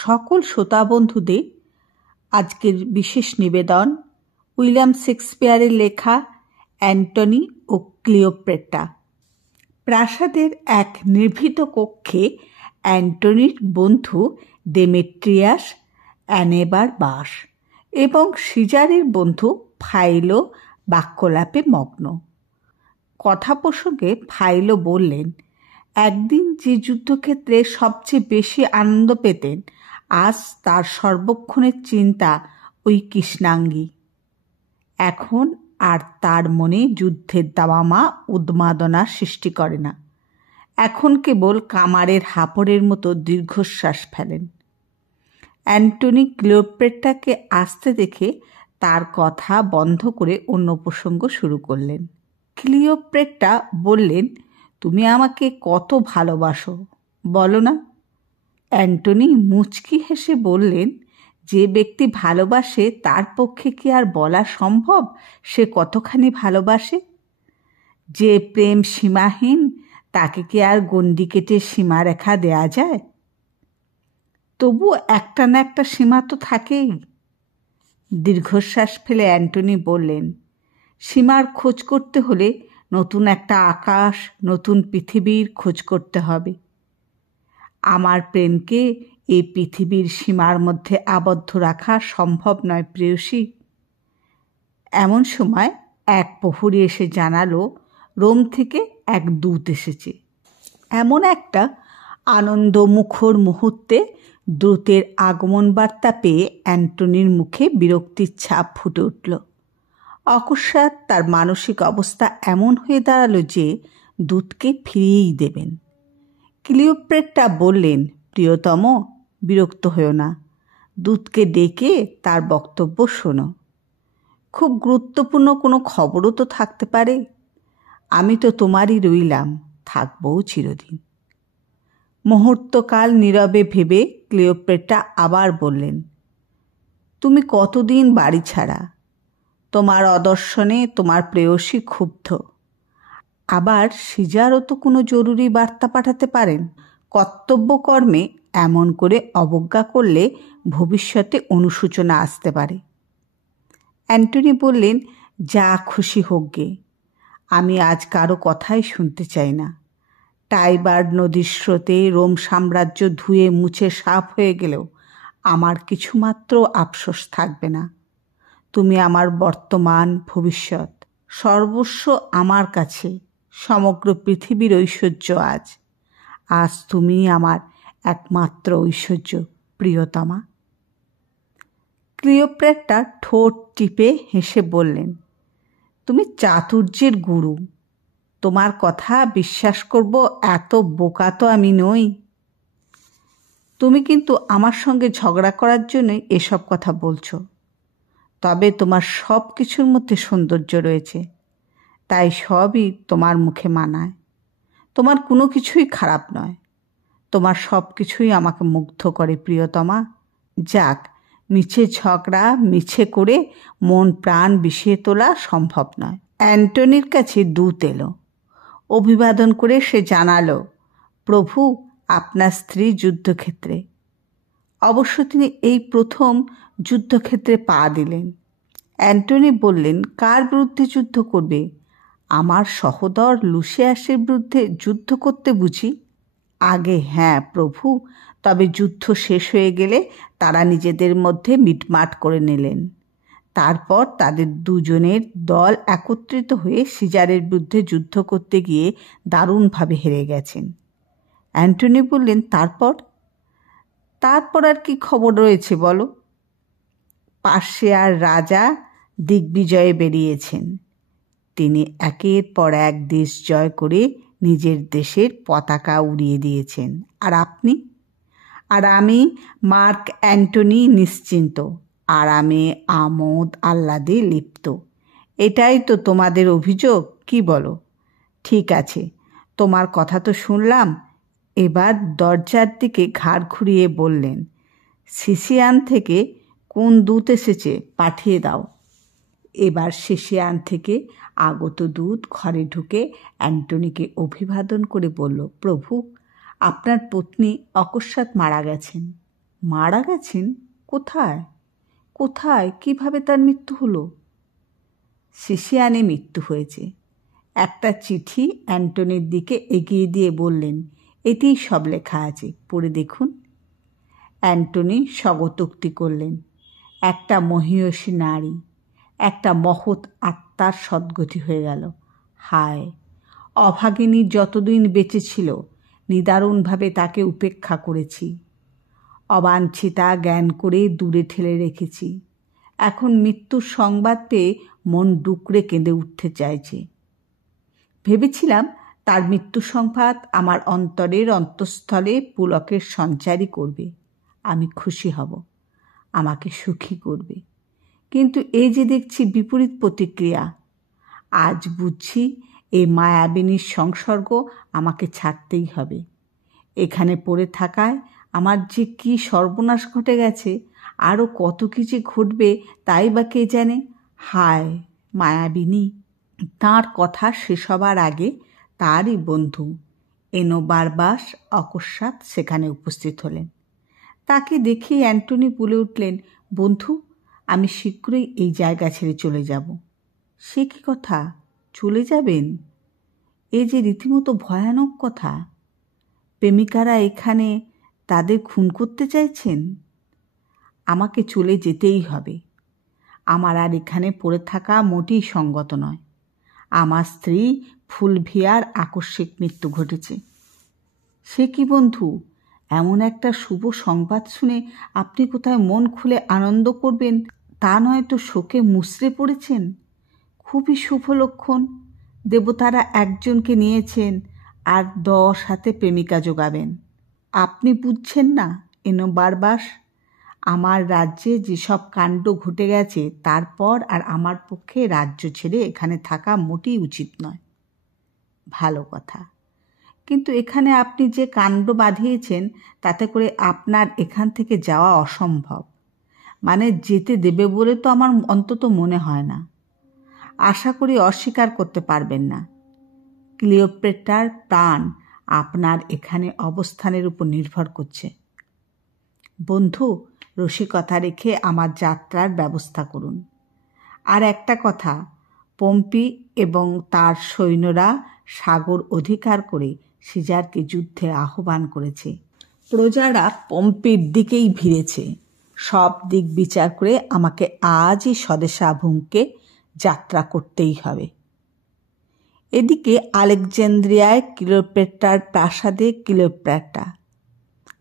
সকল শ্রোতা বন্ধুদের আজকের বিশেষ নিবেদন উইলিয়াম শেক্সপিয়ারের লেখা অ্যান্টনি ও ক্লিওপেট্রা। প্রাসাদের এক নিভৃত কক্ষে অ্যান্টনির বন্ধু ডেমেট্রিয়াস অ্যানেবার বাস এবং সিজারের বন্ধু ফাইলো বাক্যলাপে মগ্ন। কথা প্রসঙ্গে ফাইলো বললেন, একদিন যে যুদ্ধক্ষেত্রে সবচেয়ে বেশি আনন্দ পেতেন, আজ তার সর্বক্ষণের চিন্তা ওই কৃষ্ণাঙ্গী। এখন আর তার মনে যুদ্ধের দামামা উন্মাদনা সৃষ্টি করে না। এখন কেবল কামারের হাঁপড়ের মতো দীর্ঘশ্বাস ফেলেন। অ্যান্টনি ক্লিওপেট্রাকে আসতে দেখে তার কথা বন্ধ করে অন্য প্রসঙ্গ শুরু করলেন। ক্লিওপেট্রা বললেন, তুমি আমাকে কত ভালোবাসো বলো না? অ্যান্টনি মুচকি হেসে বললেন, যে ব্যক্তি ভালোবাসে তার পক্ষে কি আর বলা সম্ভব সে কতখানি ভালোবাসে? যে প্রেম সীমাহীন তাকে কি আর গণ্ডি কেটে সীমারেখা দেয়া যায়? তবু একটা না একটা সীমা তো থাকেই। দীর্ঘশ্বাস ফেলে অ্যান্টনি বললেন, সীমার খোঁজ করতে হলে নতুন একটা আকাশ, নতুন পৃথিবীর খোঁজ করতে হবে। আমার প্রেমকে এই পৃথিবীর সীমার মধ্যে আবদ্ধ রাখা সম্ভব নয় প্রেয়সী। এমন সময় এক প্রহরী এসে জানালো, রোম থেকে এক দূত এসেছে। এমন একটা আনন্দমুখর মুহূর্তে দূতের আগমন বার্তা পেয়ে অ্যান্টনির মুখে বিরক্তির ছাপ ফুটে উঠল। অকস্মাৎ তার মানসিক অবস্থা এমন হয়ে দাঁড়ালো যে দূতকে ফিরিয়েই দেবেন। ক্লিওপেট্রা বললেন, প্রিয়তম, বিরক্ত হও না, দূতকে ডেকে তার বক্তব্য শোনো। খুব গুরুত্বপূর্ণ কোনো খবরও তো থাকতে পারে। আমি তো তোমারই রইলাম, থাকবও চিরদিন। মুহূর্তকাল নীরবে ভেবে ক্লিওপেট্রা আবার বললেন, তুমি কতদিন বাড়ি ছাড়া? তোমার অদর্শনে তোমার প্রেয়সী ক্ষুব্ধ। আবার সিজারও তো কোনো জরুরি বার্তা পাঠাতে পারেন। কর্তব্যকর্মে এমন করে অবজ্ঞা করলে ভবিষ্যতে অনুশোচনা আসতে পারে। অ্যান্টনি বললেন, যা খুশি হোক গে, আমি আজ কারো কথাই শুনতে চাই না। টাইবার নদীর স্রোতে রোম সাম্রাজ্য ধুয়ে মুছে সাফ হয়ে গেলেও আমার কিছুমাত্র আফসোস থাকবে না। তুমি আমার বর্তমান, ভবিষ্যৎ, সর্বস্ব আমার কাছে। সমগ্র পৃথিবীর ঐশ্বর্য আজ। আজ তুমি আমার একমাত্র ঐশ্বর্য, প্রিয়তমা। ক্লিওপেট্রা ঠোঁট টিপে হেসে বললেন, তুমি চাতুর্যের গুরু। তোমার কথা বিশ্বাস করব এত বোকা তো আমি নই। তুমি কিন্তু আমার সঙ্গে ঝগড়া করার জন্যই এসব কথা বলছো। তবে তোমার সব কিছুর মধ্যে সৌন্দর্য রয়েছে, তাই সবই তোমার মুখে মানায়। তোমার কোনো কিছুই খারাপ নয়। তোমার সব কিছুই আমাকে মুগ্ধ করে, প্রিয়তমা। যাক, মিছে ঝগড়া মিছে করে মন প্রাণ বিষিয়ে তোলা সম্ভব নয়। অ্যান্টনির কাছে দূত এলো। অভিবাদন করে সে জানালো, প্রভু, আপনার স্ত্রী যুদ্ধক্ষেত্রে। অবশ্য তিনি এই প্রথম যুদ্ধক্ষেত্রে পা দিলেন। অ্যান্টনি বললেন, কার বিরুদ্ধে যুদ্ধ করবে? আমার সহোদর লুসিয়াসের বিরুদ্ধে যুদ্ধ করতে বুঝি? আগে হ্যাঁ প্রভু, তবে যুদ্ধ শেষ হয়ে গেলে তারা নিজেদের মধ্যে মিটমাট করে নিলেন। তারপর তাদের দুজনের দল একত্রিত হয়ে সিজারের বিরুদ্ধে যুদ্ধ করতে গিয়ে দারুণভাবে হেরে গেছেন। অ্যান্টনি বললেন, তারপর? তারপর আর কি খবর রয়েছে বলো? পার্সিয়ার রাজা দিগ্বিজয়ে বেরিয়েছেন। তিনি একের পর এক দেশ জয় করে নিজের দেশের পতাকা উড়িয়ে দিয়েছেন। আর আপনি? আর আমি মার্ক অ্যান্টনি নিশ্চিন্ত, আরামে আমোদ আহ্লাদে লিপ্ত। এটাই তো তোমাদের অভিযোগ, কি বলো? ঠিক আছে, তোমার কথা তো শুনলাম। এবার দরজার দিকে ঘাড় ঘুরিয়ে বললেন, সিসিয়ান থেকে কোন দূত এসেছে পাঠিয়ে দাও। এবার সিসিয়ান থেকে আগত দূত ঘরে ঢুকে অ্যান্টনিকে অভিবাদন করে বলল, প্রভু, আপনার পত্নী অকস্মাৎ মারা গেছেন। মারা গেছেন? কোথায় কোথায় কিভাবে তার মৃত্যু হলো? সিসিয়ানে মৃত্যু হয়েছে। একটা চিঠি অ্যান্টনির দিকে এগিয়ে দিয়ে বললেন, এতেই সব লেখা আছে, পড়ে দেখুন। অ্যান্টনি স্বগতোক্তি করলেন, একটা মহীয়সী নারী, একটা মহৎ আত্মার সদ্গতি হয়ে গেল। হায়, অভাগিনী যতদিন বেঁচে ছিল নিদারুণভাবে তাকে উপেক্ষা করেছি, অবাঞ্ছিতা জ্ঞান করে দূরে ঠেলে রেখেছি। এখন মৃত্যুর সংবাদ পেয়ে মন ডুকরে কেঁদে উঠতে চাইছে। ভেবেছিলাম তার মৃত্যু সংবাদ আমার অন্তরের অন্তঃস্থলে পুলকের সঞ্চারই করবে। আমি খুশি হব, আমাকে সুখী করবে। কিন্তু এই যে দেখছি বিপরীত প্রতিক্রিয়া। আজ বুঝছি এই মায়াবিনীর সংসর্গ আমাকে ছাড়তেই হবে। এখানে পড়ে থাকায় আমার যে কি সর্বনাশ ঘটে গেছে, আরও কত কি যে ঘটবে তাই বা কে জানে। হায় মায়াবিনী! তাঁর কথা শেষ হবার আগে তারই বন্ধু এনোবারবাস অকস্মাৎ সেখানে উপস্থিত হলেন। তাকে দেখে অ্যান্টনি বলে উঠলেন, বন্ধু, আমি শীঘ্রই এই জায়গা ছেড়ে চলে যাব। সে কি কথা, চলে যাবেন? এ যে রীতিমতো ভয়ানক কথা। প্রেমিকারা এখানে তাদের খুন করতে চাইছেন। আমাকে চলে যেতেই হবে। আমার আর এখানে পড়ে থাকা মোটেই সঙ্গত নয়। আমার স্ত্রী ফুলভিয়ার আকস্মিক মৃত্যু ঘটেছে। সে কি বন্ধু, এমন একটা শুভ সংবাদ শুনে আপনি কোথায় মন খুলে আনন্দ করবেন তা নয় তো শোকে মুচড়ে পড়েছেন। খুবই শুভ লক্ষণ। দেবতারা একজনকে নিয়েছেন আর 10 হাতে প্রেমিকা জোগাবেন। আপনি বুঝছেন না এনোবারবাস? আমার রাজ্যে যেসব কাণ্ড ঘটে গেছে তারপর আর আমার পক্ষে রাজ্য ছেড়ে এখানে থাকা মোটেই উচিত নয়। ভালো কথা, কিন্তু এখানে আপনি যে কাণ্ড বাঁধিয়েছেন তাতে করে আপনার এখান থেকে যাওয়া অসম্ভব। মানে যেতে দেবে বলে তো আমার অন্তত মনে হয় না। আশা করি অস্বীকার করতে পারবেন না। ক্লিওপেট্রার প্রাণ আপনার এখানে অবস্থানের উপর নির্ভর করছে। বন্ধু, রসিকতা রেখে আমার যাত্রার ব্যবস্থা করুন। আর একটা কথা, পম্পি এবং তার সৈন্যরা সাগর অধিকার করে সিজারকে যুদ্ধে আহ্বান করেছে। প্রজারা পম্পির দিকেই ভিড়েছে। সব দিক বিচার করে আমাকে আজই স্বদেশাভিমুখে যাত্রা করতেই হবে। এদিকে আলেকজান্দ্রিয়ায় ক্লিওপেট্রার প্রাসাদে ক্লিওপেট্রা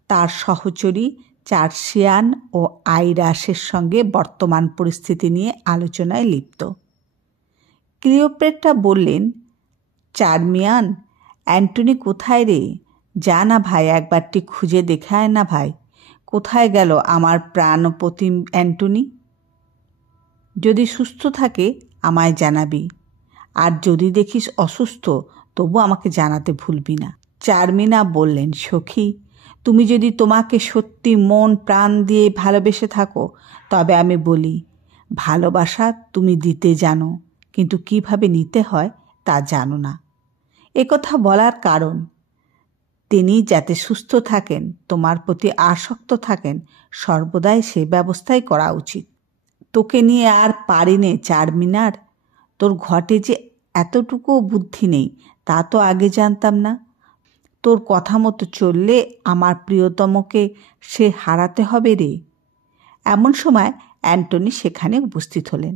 তার সহচরী চার্সিয়ান ও আইরাসের সঙ্গে বর্তমান পরিস্থিতি নিয়ে আলোচনায় লিপ্ত। ক্লিওপেট্রা বললেন, চার্মিয়ান, অ্যান্টনি কোথায় রে? যা না ভাই, একবারটি খুঁজে দেখায় না ভাই। কোথায় গেল আমার প্রাণপতি অ্যান্টনি? যদি সুস্থ থাকে আমায় জানাবি, আর যদি দেখিস অসুস্থ তবু আমাকে জানাতে ভুলবি না। চার্মিনা বললেন, সখী, তুমি যদি তোমাকে সত্যি মন প্রাণ দিয়ে ভালোবেসে থাকো তবে আমি বলি, ভালোবাসা তুমি দিতে জানো, কিন্তু কিভাবে নিতে হয় তা জানো না। একথা বলার কারণ, তিনি যাতে সুস্থ থাকেন, তোমার প্রতি আসক্ত থাকেন, সর্বদাই সে ব্যবস্থাই করা উচিত। তোকে নিয়ে আর পারি নে চার্মিনার। তোর ঘটে যে এতটুকুও বুদ্ধি নেই তা তো আগে জানতাম না। তোর কথা মতো চললে আমার প্রিয়তমকে সে হারাতে হবে রে। এমন সময় অ্যান্টনি সেখানে উপস্থিত হলেন।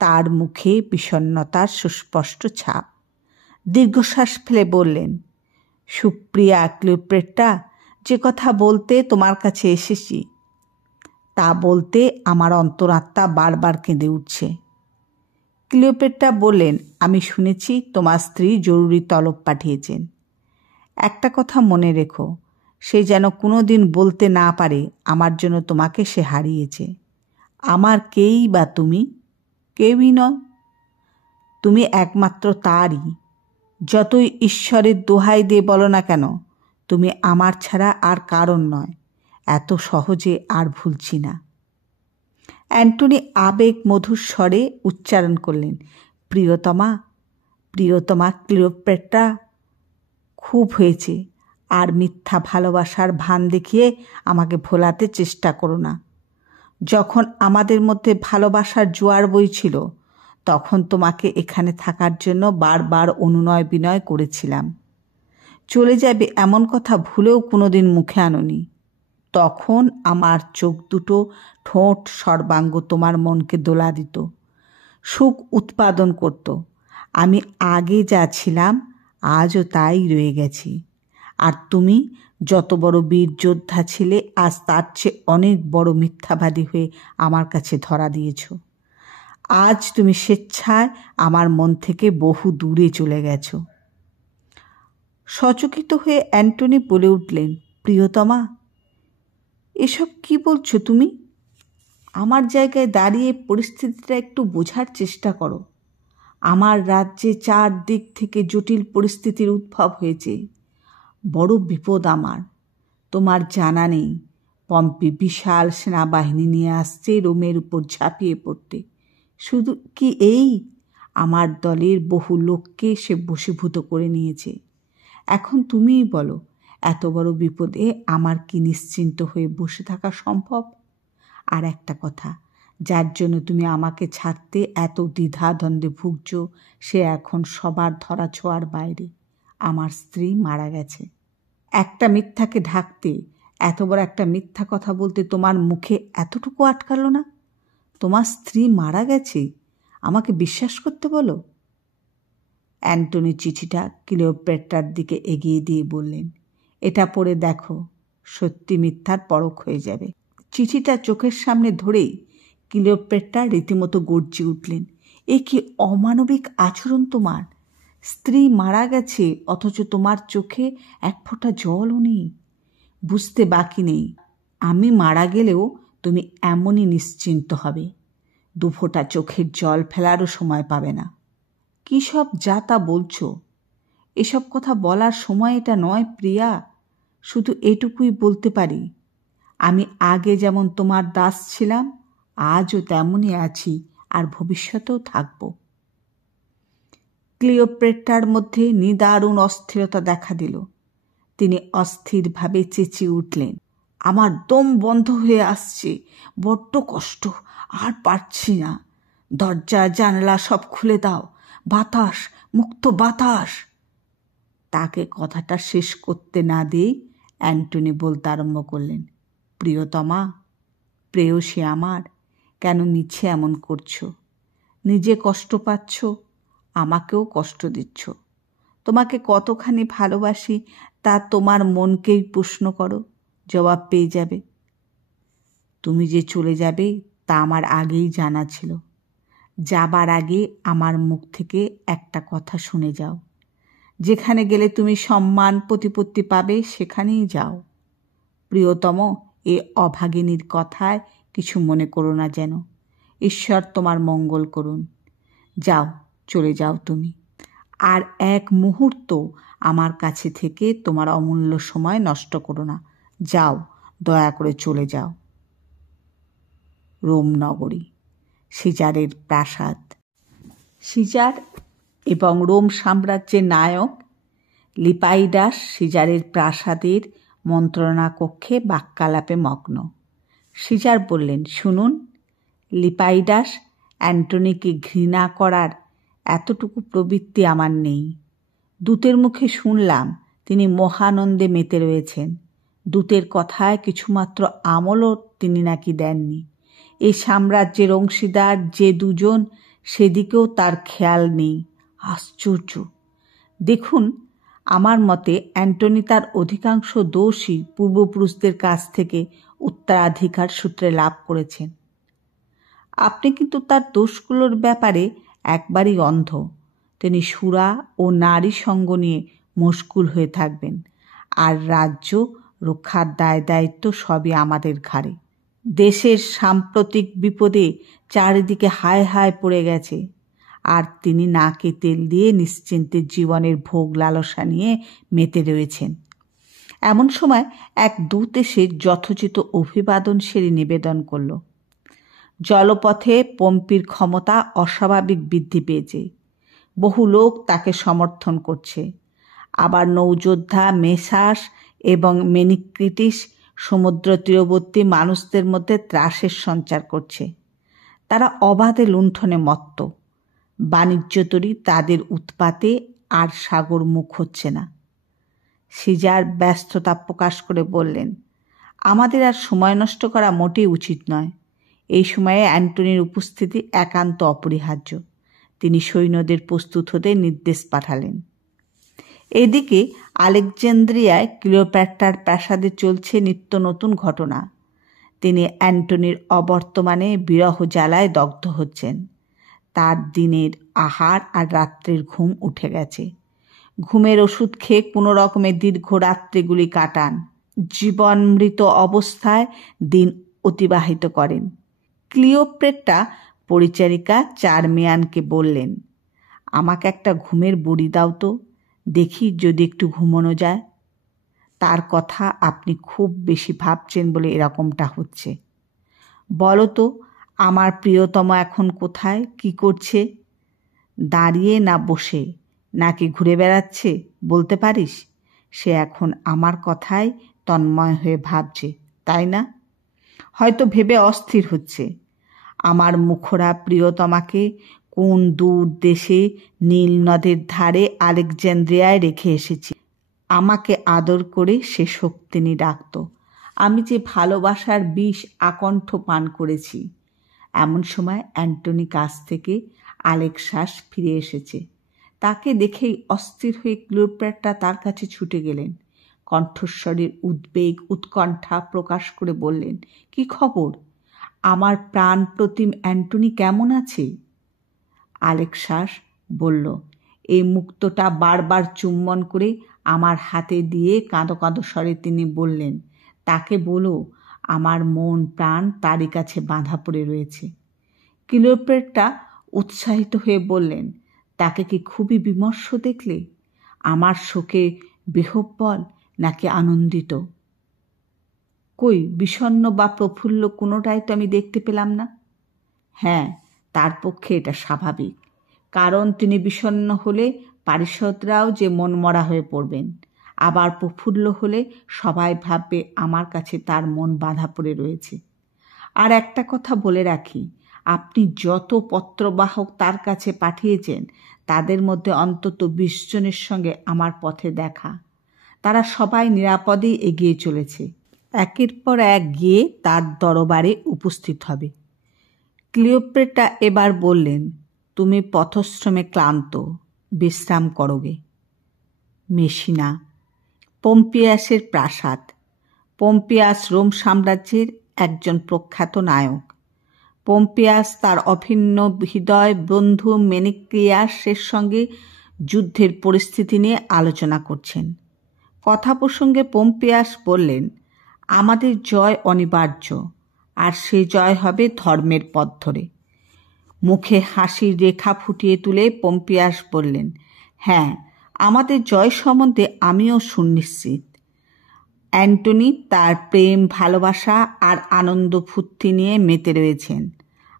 তার মুখে বিষণ্ণতার সুস্পষ্ট ছাপ। দীর্ঘশ্বাস ফেলে বললেন, সুপ্রিয়া ক্লিওপেট্রা, যে কথা বলতে তোমার কাছে এসেছি তা বলতে আমার অন্তরাত্মা বারবার কেঁদে উঠছে। ক্লিওপেট্রা বললেন, আমি শুনেছি তোমার স্ত্রী জরুরি তলব পাঠিয়েছেন। একটা কথা মনে রেখো, সে যেন কোনো দিন বলতে না পারে আমার জন্য তোমাকে সে হারিয়েছে। আমার কেই বা তুমি? কেউই নয়। তুমি একমাত্র তারই। যতই ঈশ্বরের দোহাই দিয়ে বলো না কেন, তুমি আমার ছাড়া আর কারণ নয়। এত সহজে আর ভুলছি না। অ্যান্টনি আবেগ মধুর স্বরে উচ্চারণ করলেন, প্রিয়তমা, প্রিয়তমা ক্লিওপেট্রা, খুব হয়েছে, আর মিথ্যা ভালোবাসার ভান দেখিয়ে আমাকে ভোলাতে চেষ্টা করো না। যখন আমাদের মধ্যে ভালোবাসার জোয়ার বইছিল তখন তোমাকে এখানে থাকার জন্য বারবার অনুনয় বিনয় করেছিলাম। চলে যাবে এমন কথা ভুলেও কোনোদিন মুখে আনোনি। তখন আমার চোখ দুটো, ঠোঁট, সর্বাঙ্গ তোমার মনকে দোলা দিত, সুখ উৎপাদন করত। আমি আগে যা ছিলাম আজও তাই রয়ে গেছি। আর তুমি যত বড় বীর যোদ্ধা ছিলে আজ তার চেয়ে অনেক বড় মিথ্যাবাদী হয়ে আমার কাছে ধরা দিয়েছ। আজ তুমি স্বেচ্ছায় আমার মন থেকে বহু দূরে চলে গেছ। সচকিত হয়ে অ্যান্টনি বলে উঠলেন, প্রিয়তমা, এসব কি বলছো তুমি? আমার জায়গায় দাঁড়িয়ে পরিস্থিতিটা একটু বোঝার চেষ্টা করো। আমার রাজ্যে চারদিক থেকে জটিল পরিস্থিতির উদ্ভব হয়েছে। বড় বিপদ আমার। তোমার জানা নেই, পম্পি বিশাল সেনাবাহিনী নিয়ে আসছে রোমের উপর ঝাঁপিয়ে পড়তে। শুধু কি এই, আমার দলের বহু লোককে সে বশীভূত করে নিয়েছে। এখন তুমিই বলো, এত বড় বিপদে আমার কি নিশ্চিন্ত হয়ে বসে থাকা সম্ভব? আর একটা কথা, যার জন্য তুমি আমাকে ছাড়তে এত দ্বিধাদ্বন্দ্বে ভুগছ সে এখন সবার ধরা ছোঁয়ার বাইরে। আমার স্ত্রী মারা গেছে। একটা মিথ্যাকে ঢাকতে, এত বড় একটা মিথ্যা কথা বলতে তোমার মুখে এতটুকু আটকালো না? তোমার স্ত্রী মারা গেছে আমাকে বিশ্বাস করতে বলো? অ্যান্টনি চিঠিটা ক্লিওপেট্রার দিকে এগিয়ে দিয়ে বললেন, এটা পড়ে দেখো, সত্যি মিথ্যার পরখ হয়ে যাবে। চিঠিটা চোখের সামনে ধরেই ক্লিওপেট্রা রীতিমতো গর্জে উঠলেন, এ কি অমানবিক আচরণ তোমার! স্ত্রী মারা গেছে অথচ তোমার চোখে এক ফোঁটা জলও নেই। বুঝতে বাকি নেই, আমি মারা গেলেও তুমি এমনই নিশ্চিন্ত হবে, দুফোঁটা চোখের জল ফেলারও সময় পাবে না। কী সব যা তা বলছো? এসব কথা বলার সময় এটা নয় প্রিয়া। শুধু এটুকুই বলতে পারি, আমি আগে যেমন তোমার দাস ছিলাম আজও তেমনই আছি, আর ভবিষ্যতেও থাকব। ক্লিওপেট্রার মধ্যে নিদারুণ অস্থিরতা দেখা দিল। তিনি অস্থিরভাবে চেঁচিয়ে উঠলেন, আমার দম বন্ধ হয়ে আসছে, বড্ড কষ্ট, আর পারছি না। দরজা জানলা সব খুলে দাও, বাতাস, মুক্ত বাতাস। তাকে কথাটা শেষ করতে না দিয়ে অ্যান্টনি বলতে আরম্ভ করলেন, প্রিয়তমা, প্রেয়সী আমার, কেন মিছে এমন করছো? নিজে কষ্ট পাচ্ছ, আমাকেও কষ্ট দিচ্ছ। তোমাকে কতখানি ভালোবাসি তা তোমার মনকেই প্রশ্ন করো, জবাব পেয়ে যাবে। তুমি যে চলে যাবে তা আমার আগেই জানা ছিল। যাবার আগে আমার মুখ থেকে একটা কথা শুনে যাও। যেখানে গেলে তুমি সম্মান প্রতিপত্তি পাবে সেখানেই যাও। প্রিয়তম, এ অভাগিনীর কথায় কিছু মনে করো না যেন। ঈশ্বর তোমার মঙ্গল করুন। যাও, চলে যাও তুমি। আর এক মুহূর্ত আমার কাছে থেকে তোমার অমূল্য সময় নষ্ট করো না। যাও, দয়া করে চলে যাও। রোম নগরী, সিজারের প্রাসাদ। সিজার এবং রোম সাম্রাজ্যের নায়ক লিপাইডাস সিজারের প্রাসাদের মন্ত্রণা কক্ষে বাক্যালাপে মগ্ন। সিজার বললেন, শুনুন, লিপাইডাস, অ্যান্টনিকে ঘৃণা করার এতটুকু প্রবৃত্তি আমার নেই। দূতের মুখে শুনলাম তিনি মহানন্দে মেতে রয়েছেন। দূতের কথায় কিছুমাত্র আমলও তিনি নাকি দেননি। এই সাম্রাজ্যের অংশীদার যে দুজন সেদিকেও তার খেয়াল নেই। আশ্চর্য! দেখুন, আমার মতে অ্যান্টনি তার অধিকাংশ দোষই পূর্বপুরুষদের কাছ থেকে উত্তরাধিকার সূত্রে লাভ করেছেন। আপনি কিন্তু তার দোষগুলোর ব্যাপারে একবারই অন্ধ। তিনি সুরা ও নারী সঙ্গ নিয়ে মশগুল হয়ে থাকবেন, আর রাজ্য রক্ষার দায় দায়িত্ব সবই আমাদের ঘাড়ে। দেশের সাম্প্রতিক বিপদে চারিদিকে হায় হায় পড়ে গেছে, আর তিনি নাকে তেল দিয়ে নিশ্চিন্তে জীবনের ভোগ লালসা নিয়ে মেতে রয়েছেন। এমন সময় এক দূত এসে যথোচিত অভিবাদন সেরে নিবেদন করল, জলপথে পম্পির ক্ষমতা অস্বাভাবিক বৃদ্ধি পেয়েছে। বহু লোক তাকে সমর্থন করছে। আবার নৌযোদ্ধা মেসাস এবং মেনিক্রিটিস সমুদ্র তীরবর্তী মানুষদের মধ্যে ত্রাসের সঞ্চার করছে। তারা অবাধে লুণ্ঠনে মত্ত। বাণিজ্য তরী তাদের উৎপাতে আর সাগর মুখ হচ্ছে না। সিজার ব্যস্ততা প্রকাশ করে বললেন, আমাদের আর সময় নষ্ট করা মোটেই উচিত নয়। এই সময়ে অ্যান্টনির উপস্থিতি একান্ত অপরিহার্য। তিনি সৈন্যদের প্রস্তুত হতে নির্দেশ পাঠালেন। এদিকে আলেকজান্দ্রিয়ায় ক্লিওপ্যাট্রার প্রাসাদে চলছে নিত্য নতুন ঘটনা। তিনি অ্যান্টনির অবর্তমানে বিরহ জ্বালায় দগ্ধ হচ্ছেন। তার দিনের আহার আর রাত্রের ঘুম উঠে গেছে। ঘুমের ওষুধ খেয়ে কোনো রকমের দীর্ঘ রাত্রিগুলি কাটান। জীবনমৃত অবস্থায় দিন অতিবাহিত করেন। ক্লিওপেট্রা পরিচারিকা চারমিয়ানকে বললেন, আমাকে একটা ঘুমের বড়ি দাও তো, দেখি যদি একটু ঘুমানো যায়। তার কথা আপনি খুব বেশি ভাবছেন বলে এরকমটা হচ্ছে। বলো তো, আমার প্রিয়তম এখন কোথায়, কি করছে? দাঁড়িয়ে না বসে, নাকি ঘুরে বেড়াচ্ছে, বলতে পারিস? সে এখন আমার কথায় তন্ময় হয়ে ভাবছে, তাই না? হয়তো ভেবে অস্থির হচ্ছে, আমার মুখরা প্রিয়তমাকে কোন দূর দেশে নীল নদের ধারে আলেকজান্দ্রিয়ায় রেখে এসেছি। আমাকে আদর করে সে শক্তিনী ডাকত। আমি যে ভালোবাসার বিষ আকণ্ঠ পান করেছি। এমন সময় অ্যান্টনি কাছ থেকে আলেক্সাস ফিরে এসেছে। তাকে দেখেই অস্থির হয়ে ক্লিওপেট্রা তার কাছে ছুটে গেলেন। কণ্ঠস্বরের উদ্বেগ উৎকণ্ঠা প্রকাশ করে বললেন, কি খবর? আমার প্রাণ প্রতিম অ্যান্টনি কেমন আছে? আলেক্সাস বলল, এই মুক্তটা বারবার চুম্বন করে আমার হাতে দিয়ে কাঁদো কাঁদো স্বরে তিনি বললেন, তাকে বলো আমার মন প্রাণ তারই কাছে বাঁধা পড়ে রয়েছে। ক্লিওপেট্রা উৎসাহিত হয়ে বললেন, তাকে কি খুবই বিমর্ষ দেখলে? আমার শোকে বিহ্বল নাকি আনন্দিত? কই, বিষণ্ণ বা প্রফুল্ল কোনোটাই তো আমি দেখতে পেলাম না। হ্যাঁ, তার পক্ষে এটা স্বাভাবিক, কারণ তিনি বিষণ্ণ হলে পারিষদরাও যে মনমরা হয়ে পড়বেন। আবার প্রফুল্ল হলে সবাই ভাববে আমার কাছে তার মন বাঁধা পড়ে রয়েছে। আর একটা কথা বলে রাখি, আপনি যত পত্রবাহক তার কাছে পাঠিয়েছেন তাদের মধ্যে অন্তত 20 জনের সঙ্গে আমার পথে দেখা। তারা সবাই নিরাপদেই এগিয়ে চলেছে, একের পর এক গিয়ে তার দরবারে উপস্থিত হবে। ক্লিওপেট্রা এবার বললেন, তুমি পথশ্রমে ক্লান্ত, বিশ্রাম করোগে। মেসিনা, পম্পিয়াসের প্রাসাদ। পম্পিয়াস রোম সাম্রাজ্যের একজন প্রখ্যাত নায়ক। পম্পিয়াস তার অভিন্ন হৃদয় বন্ধু মেনিক্রিয়াসের সঙ্গে যুদ্ধের পরিস্থিতি নিয়ে আলোচনা করছেন। কথা প্রসঙ্গে পম্পিয়াস বললেন, আমাদের জয় অনিবার্য, আর সে জয় হবে ধর্মের পথ ধরে। মুখে হাসির রেখা ফুটিয়ে তুলে পম্পিয়াস বললেন, হ্যাঁ, আমাদের জয় সম্বন্ধে আমিও সুনিশ্চিত। অ্যান্টনি তার প্রেম ভালোবাসা আর আনন্দ ফুর্তি নিয়ে মেতে রয়েছেন,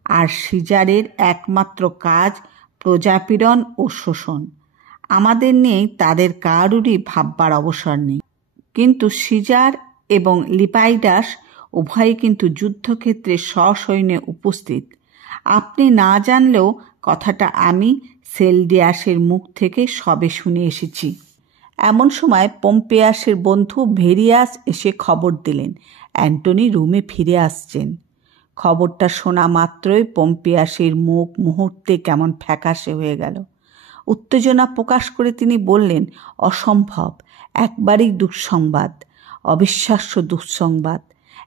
আর সিজারের একমাত্র কাজ প্রজাপীড়ন ও শোষণ। আমাদের নিয়ে তাদের কারুরই ভাববার অবসর নেই। কিন্তু সিজার এবং লিপাইডাস উভয়ই কিন্তু যুদ্ধক্ষেত্রে সসৈন্যে উপস্থিত। আপনি না জানলেও কথাটা আমি সেলডিয়াসের মুখ থেকে সবে শুনে এসেছি। এমন সময় পম্পিয়াসের বন্ধু ভেরিয়াস এসে খবর দিলেন অ্যান্টনি রোমে ফিরে আসছেন। খবরটা শোনা মাত্রই পম্পিয়াসের মুখ মুহূর্তে কেমন ফ্যাকাশে হয়ে গেল। উত্তেজনা প্রকাশ করে তিনি বললেন, অসম্ভব, একবারই দুঃসংবাদ, অবিশ্বাস্য দুঃসংবাদ।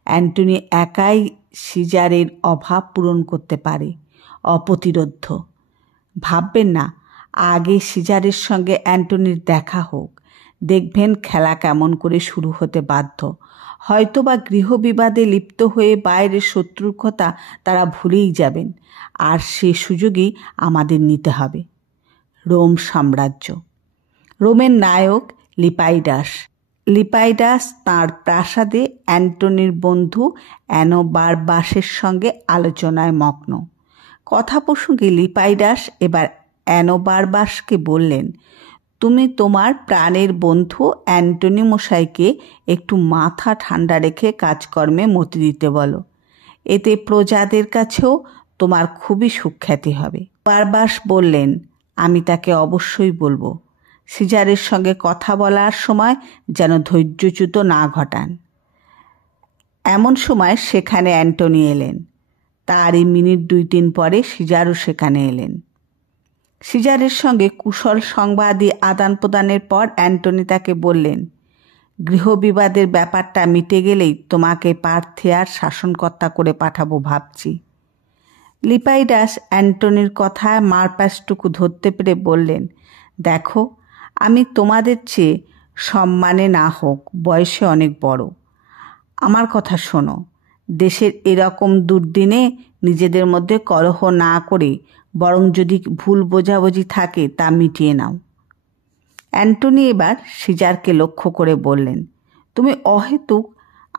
অ্যান্টনি একাই সিজারের অভাব পূরণ করতে পারে, অপ্রতিরোধ্য। ভাববেন না, আগে সিজারের সঙ্গে অ্যান্টনির দেখা হোক, দেখবেন খেলা কেমন করে শুরু হতে বাধ্য। হয়তোবা গৃহবিবাদে লিপ্ত হয়ে বাইরের শত্রুর কথা তারা ভুলেই যাবেন, আর সে সুযোগই আমাদের নিতে হবে। রোম সাম্রাজ্য। রোমের নায়ক লিপাইডাস। লিপাইডাস তাঁর প্রাসাদে অ্যান্টনির বন্ধু অ্যানোবারবাসের সঙ্গে আলোচনায় মগ্ন। কথা প্রসঙ্গে লিপাইডাস এবার অ্যানোবারবাসকে বললেন, তুমি তোমার প্রাণের বন্ধু অ্যান্টনি মশাইকে একটু মাথা ঠান্ডা রেখে কাজকর্মে মতি দিতে বলো। এতে প্রজাদের কাছেও তোমার খুবই সুখ্যাতি হবে। বারবাস বললেন, আমি তাকে অবশ্যই বলবো। সিজারের সঙ্গে কথা বলার সময় যেন ধৈর্যচ্যুত না ঘটান। এমন সময় সেখানে অ্যান্টনি এলেন। তারই মিনিট 2-3 পরে সিজারও সেখানে এলেন। সিজারের সঙ্গে কুশল সংবাদী আদান প্রদানের পর অ্যান্টনি তাকে বললেন, গৃহবিবাদের ব্যাপারটা মিটে গেলেই তোমাকে পার্থিয়ার শাসনকর্তা করে পাঠাবো ভাবছি। লিপাইডাস অ্যান্টনির কথায় মারপ্যাচটুকু ধরতে পেরে বললেন, দেখো, আমি তোমাদের চেয়ে সম্মানে না হোক বয়সে অনেক বড়। আমার কথা শোনো, দেশের এরকম দুর্দিনে নিজেদের মধ্যে কলহ না করে বরং যদি ভুল বোঝাবুঝি থাকে তা মিটিয়ে নাও। অ্যান্টনি এবার সিজারকে লক্ষ্য করে বললেন, তুমি অহেতুক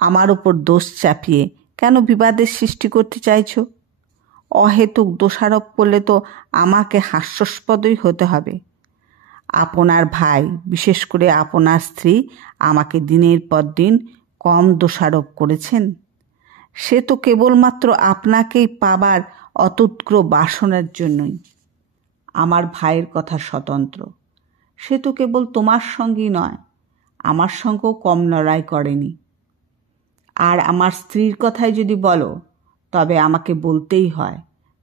আমার ওপর দোষ চাপিয়ে কেন বিবাদের সৃষ্টি করতে চাইছ? অহেতুক দোষারোপ করলে তো আমাকে হাস্যাস্পদই হতে হবে। আপনার ভাই, বিশেষ করে আপনার স্ত্রী আমাকে দিনের পর দিন কম দোষারোপ করেছেন। সে তো কেবলমাত্র আপনাকেই পাবার অতুৎগ্র বাসনার জন্যই। আমার ভাইয়ের কথা স্বতন্ত্র। সে তো কেবল তোমার সঙ্গেই নয়, আমার সঙ্গেও কম লড়াই করেনি। আর আমার স্ত্রীর কথাই যদি বলো, তবে আমাকে বলতেই হয়,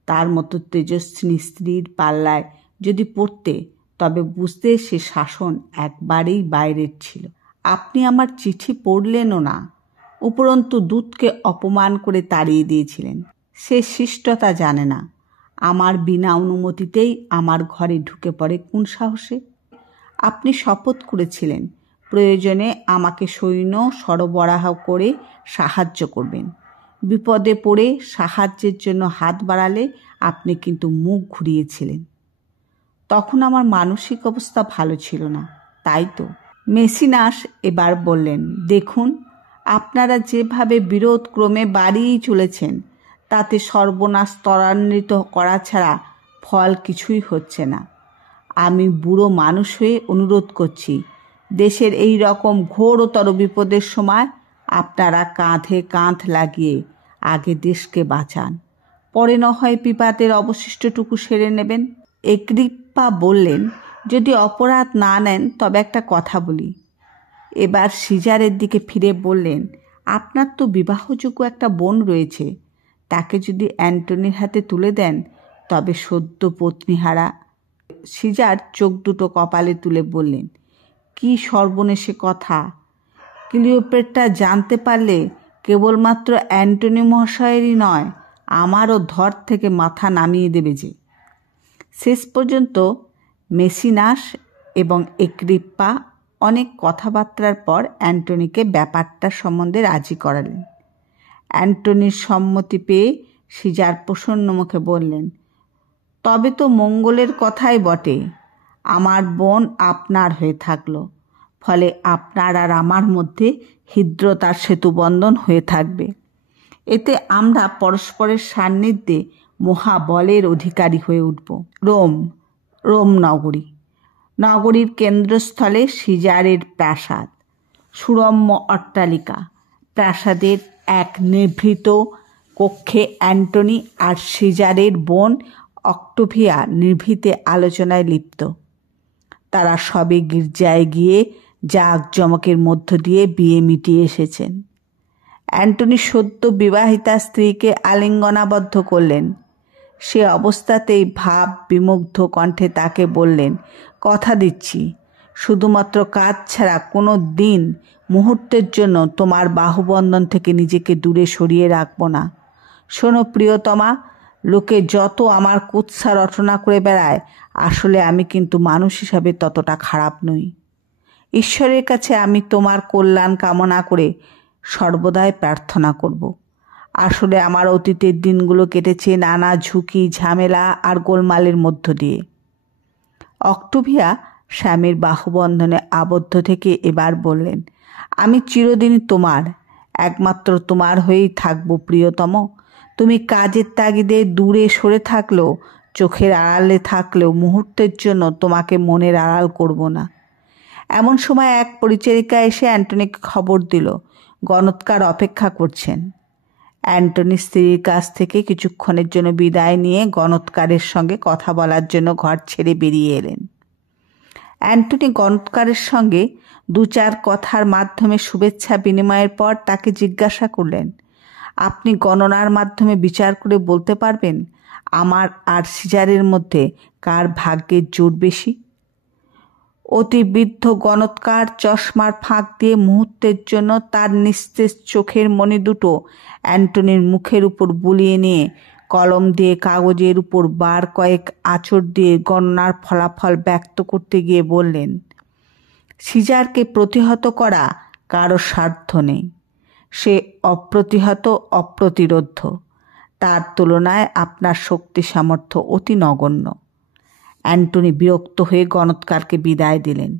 তার মতো তেজস্বিনী স্ত্রীর পাল্লায় যদি পড়তে, তবে বুঝতে সে শাসন একবারেই বাইরের ছিল। আপনি আমার চিঠি পড়লেনও না, উপরন্তু দূতকে অপমান করে তাড়িয়ে দিয়েছিলেন। সে শিষ্টতা জানে না। আমার বিনা অনুমতিতেই আমার ঘরে ঢুকে পড়ে কোন সাহসে? আপনি শপথ করেছিলেন প্রয়োজনে আমাকে সৈন্য সরবরাহ করে সাহায্য করবেন। বিপদে পড়ে সাহায্যের জন্য হাত বাড়ালে আপনি কিন্তু মুখ ঘুরিয়েছিলেন। তখন আমার মানসিক অবস্থা ভালো ছিল না, তাই তো। মেসিনাস এবার বললেন, দেখুন, আপনারা যেভাবে বিরোধ ক্রমে বাড়িয়েই চলেছেন, তাতে সর্বনাশ ত্বরান্বিত করা ছাড়া ফল কিছুই হচ্ছে না। আমি বুড়ো মানুষ হয়ে অনুরোধ করছি, দেশের এই রকম ঘোরতর বিপদের সময় আপনারা কাঁধে কাঁধ লাগিয়ে আগে দেশকে বাঁচান, পরে না হয় বিবাদের অবশিষ্টটুকু সেরে নেবেন। এগ্রিপ্পা বললেন, যদি অপরাধ না নেন তবে একটা কথা বলি। এবার সিজারের দিকে ফিরে বললেন, আপনার তো বিবাহযোগ্য একটা বোন রয়েছে, তাকে যদি অ্যান্টনির হাতে তুলে দেন তবে সদ্য পত্নীহারা। সিজার চোখ দুটো কপালে তুলে বললেন, কি সর্বনেশে কথা! ক্লিওপেট্রা জানতে পারলে কেবলমাত্র অ্যান্টনি মহাশয়েরই নয়, আমারও ধর থেকে মাথা নামিয়ে দেবে যে। শেষ পর্যন্ত মেসিনাস এবং এগ্রিপ্পা অনেক কথাবার্তার পর অ্যান্টনিকে ব্যাপারটা সম্বন্ধে রাজি করালেন। অ্যান্টনির সম্মতি পেয়ে সিজার প্রসন্ন মুখে বললেন, তবে তো মঙ্গলের কথাই বটে। আমার বোন আপনার হয়ে থাকলো, ফলে আপনার আর আমার মধ্যে হৃদ্রতার সেতুবন্ধন হয়ে থাকবে। এতে আমরা পরস্পরের সান্নিধ্যে মহাবলের অধিকারী হয়ে উঠব। রোম নগরী। নগরীর কেন্দ্রস্থলে সিজারের প্রাসাদ, সুরম্য অট্টালিকা। প্রাসাদের এক নিভৃত কক্ষে অ্যান্টনি আর সিজারের বোন অক্টোভিয়া নিভৃতে আলোচনায় লিপ্ত। তারা সবে গির্জায় গিয়ে জাঁকজমকের মধ্য দিয়ে বিয়ে মিটিয়ে এসেছেন। অ্যান্টনি সদ্য বিবাহিতা স্ত্রীকে আলিঙ্গনাবদ্ধ করলেন। সে অবস্থাতেই ভাব বিমুগ্ধ কণ্ঠে তাকে বললেন, কথা দিচ্ছি, শুধুমাত্র কাজ ছাড়া কোনো দিন মুহূর্তের জন্য তোমার বাহুবন্ধন থেকে নিজেকে দূরে সরিয়ে রাখব না। শোনো প্রিয়তমা, লোকে যত আমার কুৎসা রটনা করে বেড়ায়, আসলে আমি কিন্তু মানুষ হিসাবে ততটা খারাপ নই। ঈশ্বরের কাছে আমি তোমার কল্যাণ কামনা করে সর্বদাই প্রার্থনা করব। আসলে আমার অতীতের দিনগুলো কেটেছে নানা ঝুঁকি, ঝামেলা আর গোলমালের মধ্য দিয়ে। অক্টোভিয়া স্বামীর বাহুবন্ধনে আবদ্ধ থেকে এবার বললেন, আমি চিরদিন তোমার, একমাত্র তোমার হয়েই থাকবো প্রিয়তম। তুমি কাজের তাগিদে দূরে সরে থাকলেও চোখের আড়ালে থাকলেও মুহূর্তের জন্য তোমাকে মনের আড়াল করব না। এমন সময় এক পরিচারিকা এসে অ্যান্টনিকে খবর দিল গণৎকার অপেক্ষা করছেন। অ্যান্টনি স্ত্রীর কাছ থেকে কিছুক্ষণের জন্য বিদায় নিয়ে গণৎকারের সঙ্গে কথা বলার জন্য ঘর ছেড়ে বেরিয়ে এলেন। অ্যান্টনি গণৎকারের সঙ্গে 2-4 কথার মাধ্যমে শুভেচ্ছা বিনিময়ের পর তাকে জিজ্ঞাসা করলেন, আপনি গণনার মাধ্যমে বিচার করে বলতে পারবেন আমার আর সিজারের মধ্যে কার ভাগ্যের জোর বেশি? অতি বৃদ্ধ গণৎকার চশমার ফাঁক দিয়ে মুহূর্তের জন্য তার নিস্তেজ চোখের মণি দুটো অ্যান্টনির মুখের উপর বুলিয়ে নিয়ে কলম দিয়ে কাগজের উপর বার কয়েক আঁচড় দিয়ে গণনার ফলাফল ব্যক্ত করতে গিয়ে বললেন, সিজারকে প্রতিহত করা কারো সাধ্য নেই। সে অপ্রতিহত, অপ্রতিরোধ্য। তার তুলনায় আপনার শক্তি সামর্থ্য অতি নগণ্য। অ্যান্টনি বিরক্ত হয়ে গণৎকারকে বিদায় দিলেন।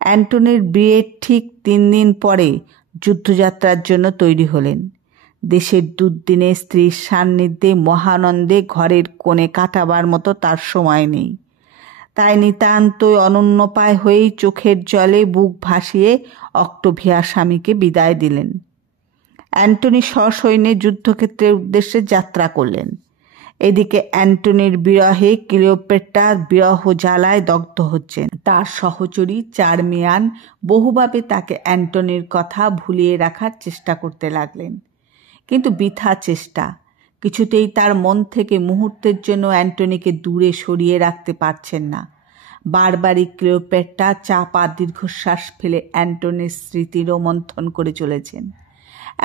অ্যান্টনির বিয়ের ঠিক 3 দিন পরে যুদ্ধযাত্রার জন্য তৈরি হলেন। দেশের দুর্দিনে স্ত্রীর সান্নিধ্যে মহানন্দে ঘরের কোণে কাটাবার মতো তার সময় নেই। তাই নিতান্তই অনন্যপায় হয়েই চোখের জলে বুক ভাসিয়ে অক্টোভিয়া স্বামীকে বিদায় দিলেন। অ্যান্টনি সসৈন্যে যুদ্ধক্ষেত্রের উদ্দেশ্যে যাত্রা করলেন। এদিকে অ্যান্টনির বিরহে ক্লিওপেট্রা বিরহ জ্বালায় দগ্ধ হচ্ছেন। তার সহচরী চার্মিয়ান বহুভাবে তাকে অ্যান্টনির কথা ভুলিয়ে রাখার চেষ্টা করতে লাগলেন, কিন্তু বৃথা চেষ্টা। কিছুতেই তার মন থেকে মুহূর্তের জন্য অ্যান্টনিকে দূরে সরিয়ে রাখতে পারছেন না। বারবারই ক্লিওপেট্রা চাপা দীর্ঘশ্বাস ফেলে অ্যান্টনির স্মৃতি রোমন্থন করে চলেছেন।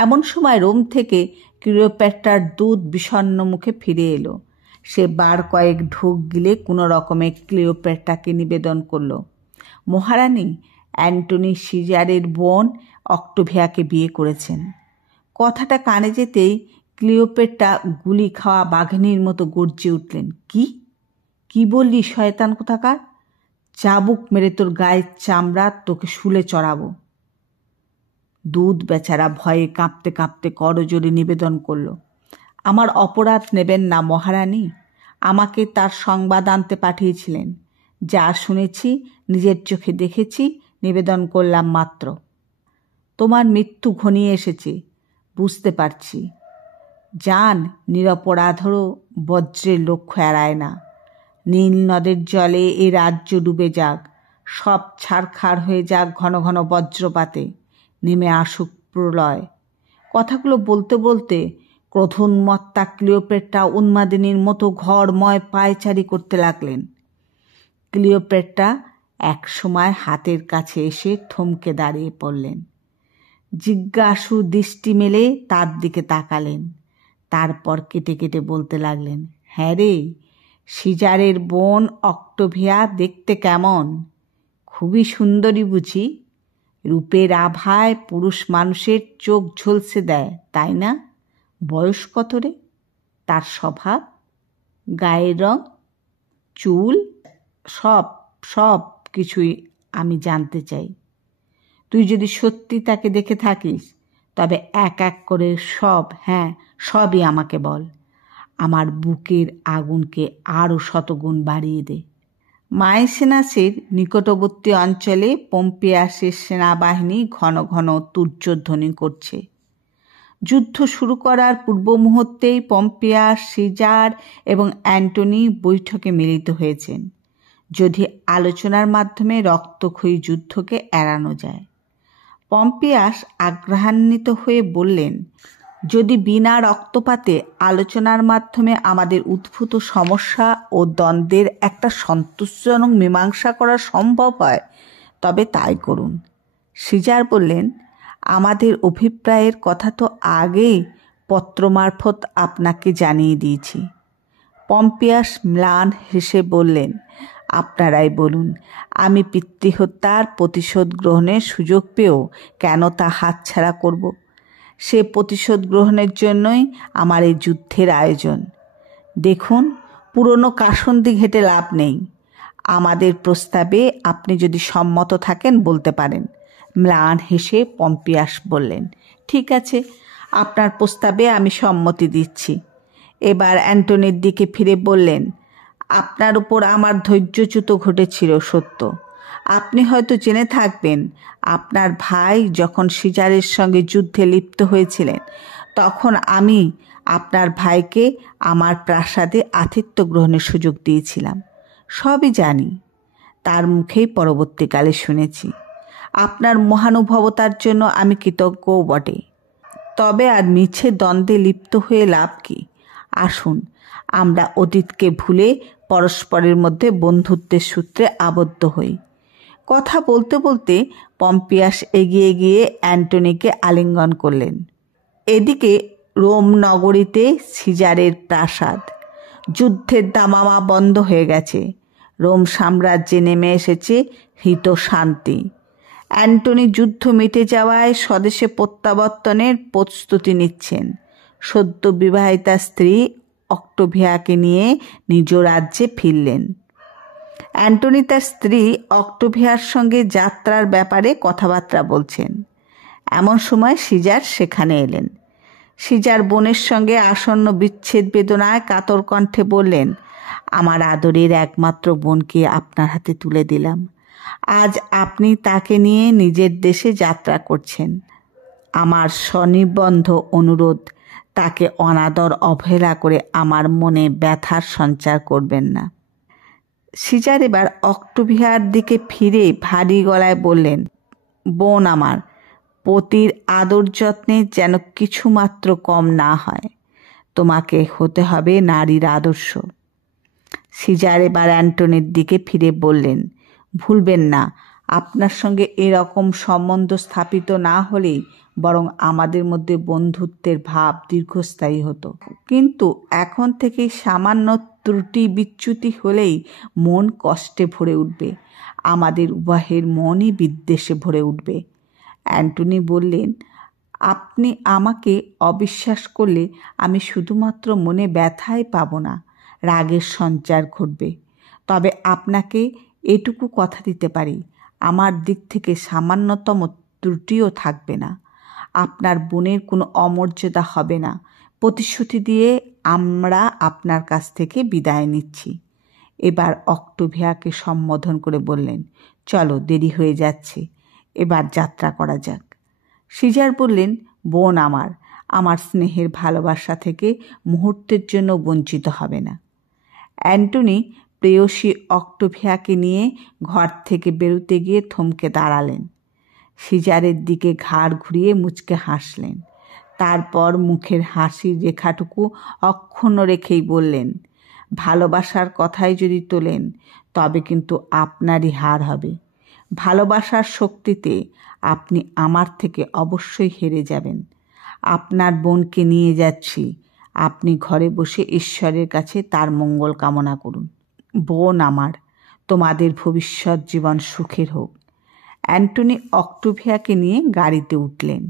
এমন সময় রোম থেকে ক্লিওপেট্রার দূত বিষণ্ণ মুখে ফিরে এলো। সে বার কয়েক ঢোক গিলে কোনো রকমে ক্লিওপেট্রাকে নিবেদন করল, মহারানী, অ্যান্টনি সিজারের বোন অক্টোভিয়াকে বিয়ে করেছেন। কথাটা কানে যেতেই ক্লিওপেট্রা গুলি খাওয়া বাঘিনীর মতো গর্জে উঠলেন, কি বললি শয়তান কোথাকার? চাবুক মেরে তোর গায়ের চামড়া তোকে শুলে চড়াবো। দুধ বেচারা ভয়ে কাঁপতে কাঁপতে করজোরে নিবেদন করল, আমার অপরাধ নেবেন না মহারানী। আমাকে তার সংবাদ আনতে পাঠিয়েছিলেন। যা শুনেছি নিজের চোখে দেখেছি, নিবেদন করলাম মাত্র। তোমার মৃত্যু ঘনিয়ে এসেছে, বুঝতে পারছি। জান, নিরপরাধরও বজ্রের লক্ষ্য এড়ায় না। নীল নদের জলে এ রাজ্য ডুবে যাক, সব ছারখার হয়ে যাক ঘন ঘন বজ্রপাতে, নেমে আসুক প্রলয়। কথাগুলো বলতে বলতে ক্রোধোন্মত্তা ক্লিওপেট্রা উন্মাদিনীর মতো ঘরময় পায়চারি করতে লাগলেন। ক্লিওপেট্রা এক সময় হাতের কাছে এসে থমকে দাঁড়িয়ে পড়লেন। জিজ্ঞাসু দৃষ্টি মেলে তার দিকে তাকালেন। তারপর কেটে কেটে বলতে লাগলেন, হ্যাঁ রে, সিজারের বোন অক্টোভিয়া দেখতে কেমন? খুবই সুন্দরী বুঝি? রূপের আভায় পুরুষ মানুষের চোখ ঝলসে দেয়, তাই না? বয়স কত রে? তার স্বভাব, গায়ের রং, চুল, সব কিছুই আমি জানতে চাই। তুই যদি সত্যি তাকে দেখে থাকিস তবে এক এক করে সবই আমাকে বল। আমার বুকের আগুনকে আরও শতগুণ বাড়িয়ে দে। মাইসেনাসের নিকটবর্তী অঞ্চলে পম্পিয়াসের সেনাবাহিনী ঘন ঘন তুর্যধ্বনি করছে। যুদ্ধ শুরু করার পূর্ব মুহূর্তেই পম্পিয়াস, সিজার এবং অ্যান্টনি বৈঠকে মিলিত হয়েছেন, যদি আলোচনার মাধ্যমে রক্তক্ষয়ী যুদ্ধকে এড়ানো যায়। পম্পিয়াস আগ্রহান্বিত হয়ে বললেন, যদি বিনা রক্তপাতে আলোচনার মাধ্যমে আমাদের উদ্ভূত সমস্যা ও দ্বন্দ্বের একটা সন্তোষজনক মীমাংসা করা সম্ভব হয় তবে তাই করুন। সিজার বললেন, আমাদের অভিপ্রায়ের কথা তো আগেই পত্র মারফত আপনাকে জানিয়ে দিয়েছি। পম্পিয়াস ম্লান হেসে বললেন, আপনারাই বলুন, আমি পিতৃহত্যার প্রতিশোধ গ্রহণের সুযোগ পেয়েও কেন তা হাতছাড়া করব? সে প্রতিশোধ গ্রহণের জন্যই আমার এই যুদ্ধের আয়োজন। দেখুন, পুরনো কাসন্দি ঘেঁটে লাভ নেই। আমাদের প্রস্তাবে আপনি যদি সম্মত থাকেন বলতে পারেন। ম্লান হেসে পম্পিয়াস বললেন, ঠিক আছে, আপনার প্রস্তাবে আমি সম্মতি দিচ্ছি। এবার অ্যান্টনির দিকে ফিরে বললেন, আপনার উপর আমার ধৈর্যচ্যুত ঘটেছিল সত্য। আপনি হয়তো জেনে থাকবেন, আপনার ভাই যখন সিজারের সঙ্গে যুদ্ধে লিপ্ত হয়েছিলেন, তখন আমি আপনার ভাইকে আমার প্রাসাদে আতিথ্য গ্রহণের সুযোগ দিয়েছিলাম। সবই জানি, তার মুখেই পরবর্তীকালে শুনেছি। আপনার মহানুভবতার জন্য আমি কৃতজ্ঞও বটে। তবে আর মিছে দ্বন্দ্বে লিপ্ত হয়ে লাভ কি? আসুন আমরা অতীতকে ভুলে পরস্পরের মধ্যে বন্ধুত্বের সূত্রে আবদ্ধ হই। কথা বলতে বলতে পম্পিয়াস এগিয়ে গিয়ে অ্যান্টনিকে আলিঙ্গন করলেন। এদিকে রোম নগরীতে সিজারের প্রাসাদ। যুদ্ধের দামামা বন্ধ হয়ে গেছে। রোম সাম্রাজ্যে নেমে এসেছে হৃত শান্তি। অ্যান্টনি যুদ্ধ মিটে যাওয়ায় স্বদেশে প্রত্যাবর্তনের প্রস্তুতি নিচ্ছেন। সদ্য বিবাহিতা স্ত্রী অক্টোভিয়াকে নিয়ে নিজ রাজ্যে ফিরলেন। অ্যান্টনি তার স্ত্রী অক্টোভিয়ার সঙ্গে যাত্রার ব্যাপারে কথাবার্তা বলছেন। এমন সময় সিজার সেখানে এলেন। সিজার বোনের সঙ্গে আসন্ন বিচ্ছেদ বেদনায় কাতর কণ্ঠে বললেন, আমার আদরের একমাত্র বোনকে আপনার হাতে তুলে দিলাম। আজ আপনি তাকে নিয়ে নিজের দেশে যাত্রা করছেন। আমার স্বনির্বন্ধ অনুরোধ, তাকে অনাদর অবহেলা করে আমার মনে ব্যথার সঞ্চার করবেন না। সিজার এবার অক্টোভিয়ার দিকে ফিরে ভারী গলায় বললেন, বোন আমার, পতির আদর যত্নে যেন কিছুমাত্র কম না হয়। তোমাকে হতে হবে নারীর আদর্শ। সিজার এবার অ্যান্টনির দিকে ফিরে বললেন, ভুলবেন না, আপনার সঙ্গে এরকম সম্বন্ধ স্থাপিত না হলেই বরং আমাদের মধ্যে বন্ধুত্বের ভাব দীর্ঘস্থায়ী হতো। কিন্তু এখন থেকেই সামান্য ত্রুটি বিচ্যুতি হলেই মন কষ্টে ভরে উঠবে, আমাদের উভয়ের মনই বিদ্বেষে ভরে উঠবে। অ্যান্টনি বললেন, আপনি আমাকে অবিশ্বাস করলে আমি শুধুমাত্র মনে ব্যথাই পাব না, রাগের সঞ্চার ঘটবে। তবে আপনাকে এটুকু কথা দিতে পারি, আমার দিক থেকে সামান্যতম ত্রুটিও থাকবে না। আপনার বোনের কোনো অমর্যাদা হবে না। প্রতিশ্রুতি দিয়ে আমরা আপনার কাছ থেকে বিদায় নিচ্ছি। এবার অক্টোভিয়াকে সম্বোধন করে বললেন, চলো, দেরি হয়ে যাচ্ছে, এবার যাত্রা করা যাক। সিজার বললেন, বোন আমার, আমার স্নেহের ভালোবাসা থেকে মুহূর্তের জন্য বঞ্চিত হবে না। অ্যান্টনি প্রেয়সী অক্টোভিয়াকে নিয়ে ঘর থেকে বেরোতে গিয়ে থমকে দাঁড়ালেন। সিজারের দিকে ঘাড় ঘুরিয়ে মুচকে হাসলেন। তারপর মুখের হাসির রেখাটুকু অক্ষুণ্ণ রেখেই বললেন, ভালোবাসার কথাই যদি তোলেন তবে কিন্তু আপনারই হার হবে। ভালোবাসার শক্তিতে আপনি আমার থেকে অবশ্যই হেরে যাবেন। আপনার বোনকে নিয়ে যাচ্ছি, আপনি ঘরে বসে ঈশ্বরের কাছে তার মঙ্গল কামনা করুন। বোন আমার, তোমাদের ভবিষ্যৎ জীবন সুখের হোক। অ্যান্টনি অক্টোভিয়াকে নিয়ে গাড়িতে উঠলেন।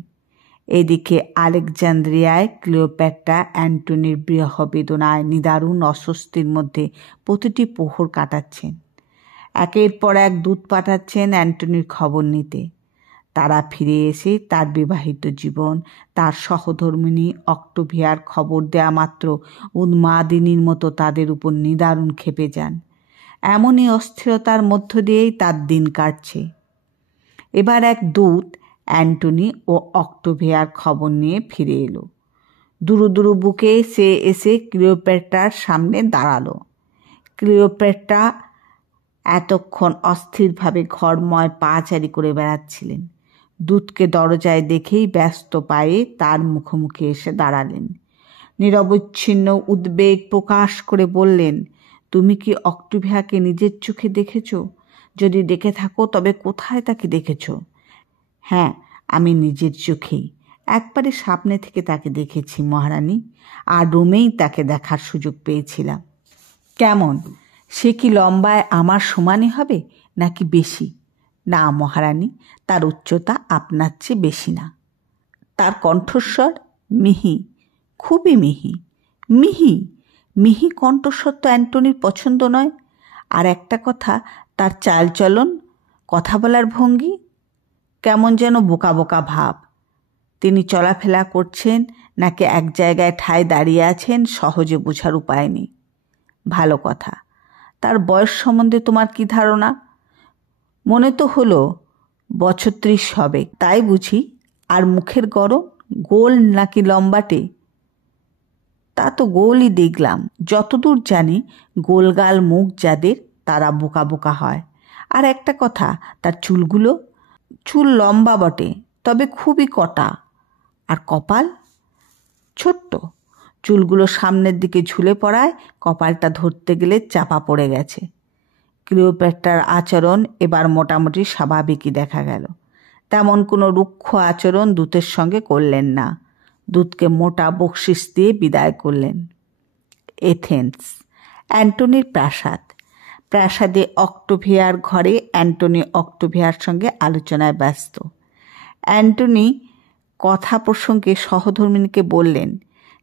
এদিকে আলেকজান্দ্রিয়ায় ক্লিওপেট্রা অ্যান্টনির বিরহ বেদনায় নিদারুণ অস্বস্তির মধ্যে প্রতিটি প্রহর কাটাচ্ছেন। একের পর এক দূত পাঠাচ্ছেন অ্যান্টনির খবর নিতে। তারা ফিরে এসে তার বিবাহিত জীবন, তার সহধর্মিণী অক্টোভিয়ার খবর দেয়া মাত্র উন্মাদিনীর মতো তাদের উপর নিদারুণ ক্ষেপে যান। এমনই অস্থিরতার মধ্য দিয়েই তার দিন কাটছে। এবার এক দূত অ্যান্টনি ও অক্টোভিয়ার খবর নিয়ে ফিরে এলো। দুরু দুরু বুকে সে এসে ক্লিওপেট্রার সামনে দাঁড়ালো। ক্লিওপেট্রা এতক্ষণ অস্থিরভাবে ঘরময় পাচারি করে বেড়াচ্ছিলেন। দূতকে দরজায় দেখেই ব্যস্ত পায়ে তার মুখোমুখি এসে দাঁড়ালেন। নিরবচ্ছিন্ন উদ্বেগ প্রকাশ করে বললেন, তুমি কি অক্টোভিয়াকে নিজের চোখে দেখেছ? যদি দেখে থাকো তবে কোথায় তাকে দেখেছ? হ্যাঁ, আমি নিজের চোখেই একবারে সামনে থেকে তাকে দেখেছি মহারানী, আর রোমেই তাকে দেখার সুযোগ পেয়েছিলাম। কেমন, সে কি লম্বায় আমার সমানই হবে নাকি বেশি? না মহারানী, তার উচ্চতা আপনার চেয়ে বেশি না। তার কণ্ঠস্বর মিহি, খুবই মিহি। মিহি মিহি কণ্ঠস্বর তো অ্যান্টনির পছন্দ নয়। আর একটা কথা, তার চালচলন, কথা বলার ভঙ্গি কেমন যেন বোকা বোকা ভাব। তিনি চলাফেরা করছেন নাকি এক জায়গায় ঠায় দাঁড়িয়ে আছেন সহজে বোঝার উপায় নেই। ভালো কথা, তার বয়স সম্বন্ধে তোমার কি ধারণা? মনে তো হলো বছর 30 হবে, তাই বুঝি? আর মুখের গড়ন গোল নাকি লম্বাটে? তা তো গোলই দেখলাম। যতদূর জানি গোলগাল মুখ যাদের তারা বোকা বোকা হয়। আর একটা কথা, তার চুল লম্বা বটে, তবে খুবই কটা। আর কপাল ছোট্ট, চুলগুলো সামনের দিকে ঝুলে পড়ায় কপালটা ধরতে গেলে চাপা পড়ে গেছে। ক্লিওপেট্রার আচরণ এবার মোটামুটি স্বাভাবিকই দেখা গেল। তেমন কোনো রুক্ষ আচরণ দূতের সঙ্গে করলেন না। দূতকে মোটা বকশিস দিয়ে বিদায় করলেন। এথেন্স, অ্যান্টনির প্রাসাদে অক্টোভিয়ার ঘরে অ্যান্টনি অক্টোভিয়ার সঙ্গে আলোচনায় ব্যস্ত। অ্যান্টনি কথা প্রসঙ্গে সহধর্মিণীকে বললেন,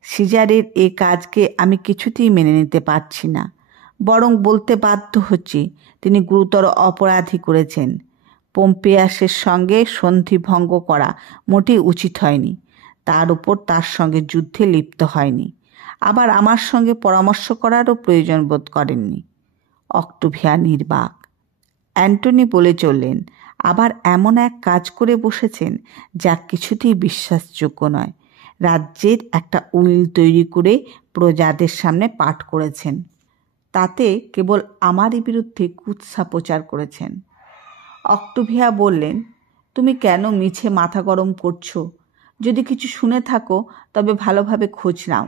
সিজারের এ কাজকে আমি কিছুতেই মেনে নিতে পারছি না, বরং বলতে বাধ্য হচ্ছি তিনি গুরুতর অপরাধী করেছেন। পম্পিয়াসের সঙ্গে সন্ধি ভঙ্গ করা মোটেই উচিত হয়নি। তার উপর তার সঙ্গে যুদ্ধে লিপ্ত হয়নি, আবার আমার সঙ্গে পরামর্শ করারও প্রয়োজন বোধ করেননি। অক্টোভিয়া নির্বাক। অ্যান্টনি বলে চললেন, আবার এমন এক কাজ করে বসেছেন যা কিছুতেই বিশ্বাসযোগ্য নয়। রাজ্যের একটা উইল তৈরি করে প্রজাদের সামনে পাঠ করেছেন। তাতে কেবল আমারই বিরুদ্ধে কুৎসা প্রচার করেছেন। অক্টোভিয়া বললেন, তুমি কেন মিছে মাথা গরম করছো? যদি কিছু শুনে থাকো তবে ভালোভাবে খোঁজ নাও।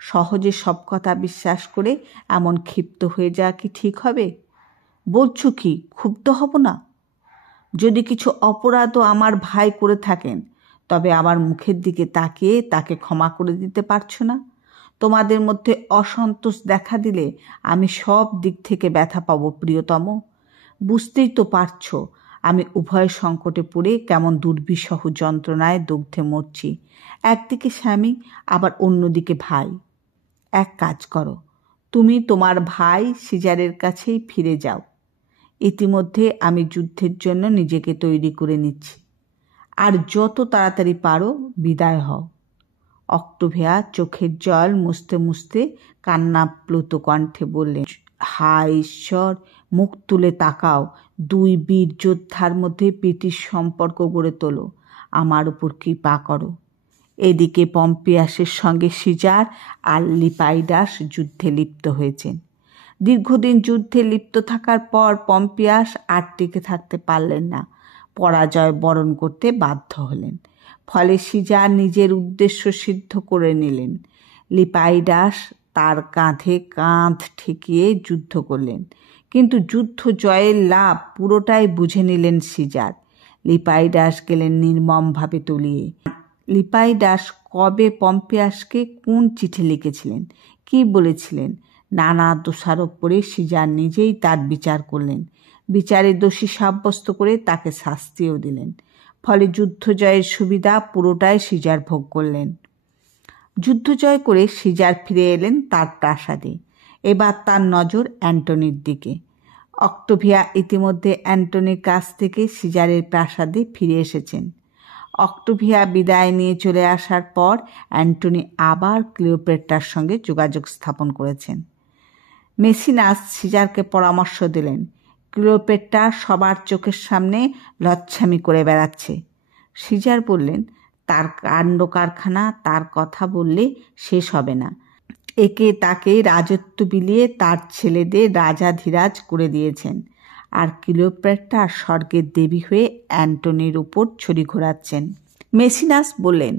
সহজে সব কথা বিশ্বাস করে এমন ক্ষিপ্ত হয়ে যাওয়া কি ঠিক হবে? বলছো কি, ক্ষুব্ধ হব না? যদি কিছু অপরাধও আমার ভাই করে থাকেন, তবে আমার মুখের দিকে তাকিয়ে তাকে ক্ষমা করে দিতে পারছো না? তোমাদের মধ্যে অসন্তোষ দেখা দিলে আমি সব দিক থেকে ব্যথা পাবো প্রিয়তম। বুঝতেই তো পারছো আমি উভয় সংকটে পড়ে কেমন দুর্বিষহ যন্ত্রণায় দগ্ধে মরছি। একদিকে স্বামী, আবার অন্যদিকে ভাই। এক কাজ করো, তুমি তোমার ভাই সিজারের কাছেই ফিরে যাও। ইতিমধ্যে আমি যুদ্ধের জন্য নিজেকে তৈরি করে নিচ্ছি। আর যত তাড়াতাড়ি পারো বিদায় হও। অক্টোভিয়া চোখের জল মুছতে মুছতে কান্নাপ্লুত কণ্ঠে বললেন, হায় ঈশ্বর, মুখ তুলে তাকাও। দুই বীর যোদ্ধার মধ্যে প্রীতির সম্পর্ক গড়ে তোলো। আমার উপর কৃপা করো। এদিকে পম্পিয়াসের সঙ্গে সিজার আর লিপাইডাস যুদ্ধে লিপ্ত হয়েছেন। দীর্ঘদিন যুদ্ধে লিপ্ত থাকার পর পম্পিয়াস আর টিকে থাকতে পারলেন না, পরাজয় বরণ করতে বাধ্য হলেন। ফলে সিজার নিজের উদ্দেশ্য সিদ্ধ করে নিলেন। লিপাইডাস তার কাঁধে কাঁধ ঠেকিয়ে যুদ্ধ করলেন, কিন্তু যুদ্ধ জয়ের লাভ পুরোটাই বুঝে নিলেন সিজার। লিপাইডাস গেলেন নির্মমভাবে তলিয়ে। লিপাইডাস কবে পম্পিয়াসকে কোন চিঠি লিখেছিলেন, কি বলেছিলেন, নানা দোষারোপ করে সিজার নিজেই তার বিচার করলেন। বিচারে দোষী সাব্যস্ত করে তাকে শাস্তিও দিলেন। ফলে যুদ্ধ জয়ের সুবিধা পুরোটাই সিজার ভোগ করলেন। যুদ্ধ জয় করে সিজার ফিরে এলেন তার প্রাসাদে। এবার তার নজর অ্যান্টনির দিকে। অক্টোভিয়া ইতিমধ্যে অ্যান্টনির কাছ থেকে সিজারের প্রাসাদে ফিরে এসেছেন। অক্টোভিয়া বিদায় নিয়ে চলে আসার পর অ্যান্টনি আবার ক্লিওপেট্রার সঙ্গে যোগাযোগ স্থাপন করেছেন। মেসিনাস সিজারকে পরামর্শ দিলেন, ক্লিওপেট্রা সবার চোখের সামনে লচ্ছামি করে বেড়াচ্ছে। সিজার বললেন, তার কাণ্ড কারখানা তার কথা বললে শেষ হবে না। একে তাকে রাজত্ব বিলিয়ে তার ছেলেদের রাজাধিরাজ করে দিয়েছেন, আর ক্লিওপেট্রা স্বর্গের দেবী হয়ে অ্যান্টনির উপর ছড়ি ঘোরাচ্ছেন। মেসিনাস বললেন,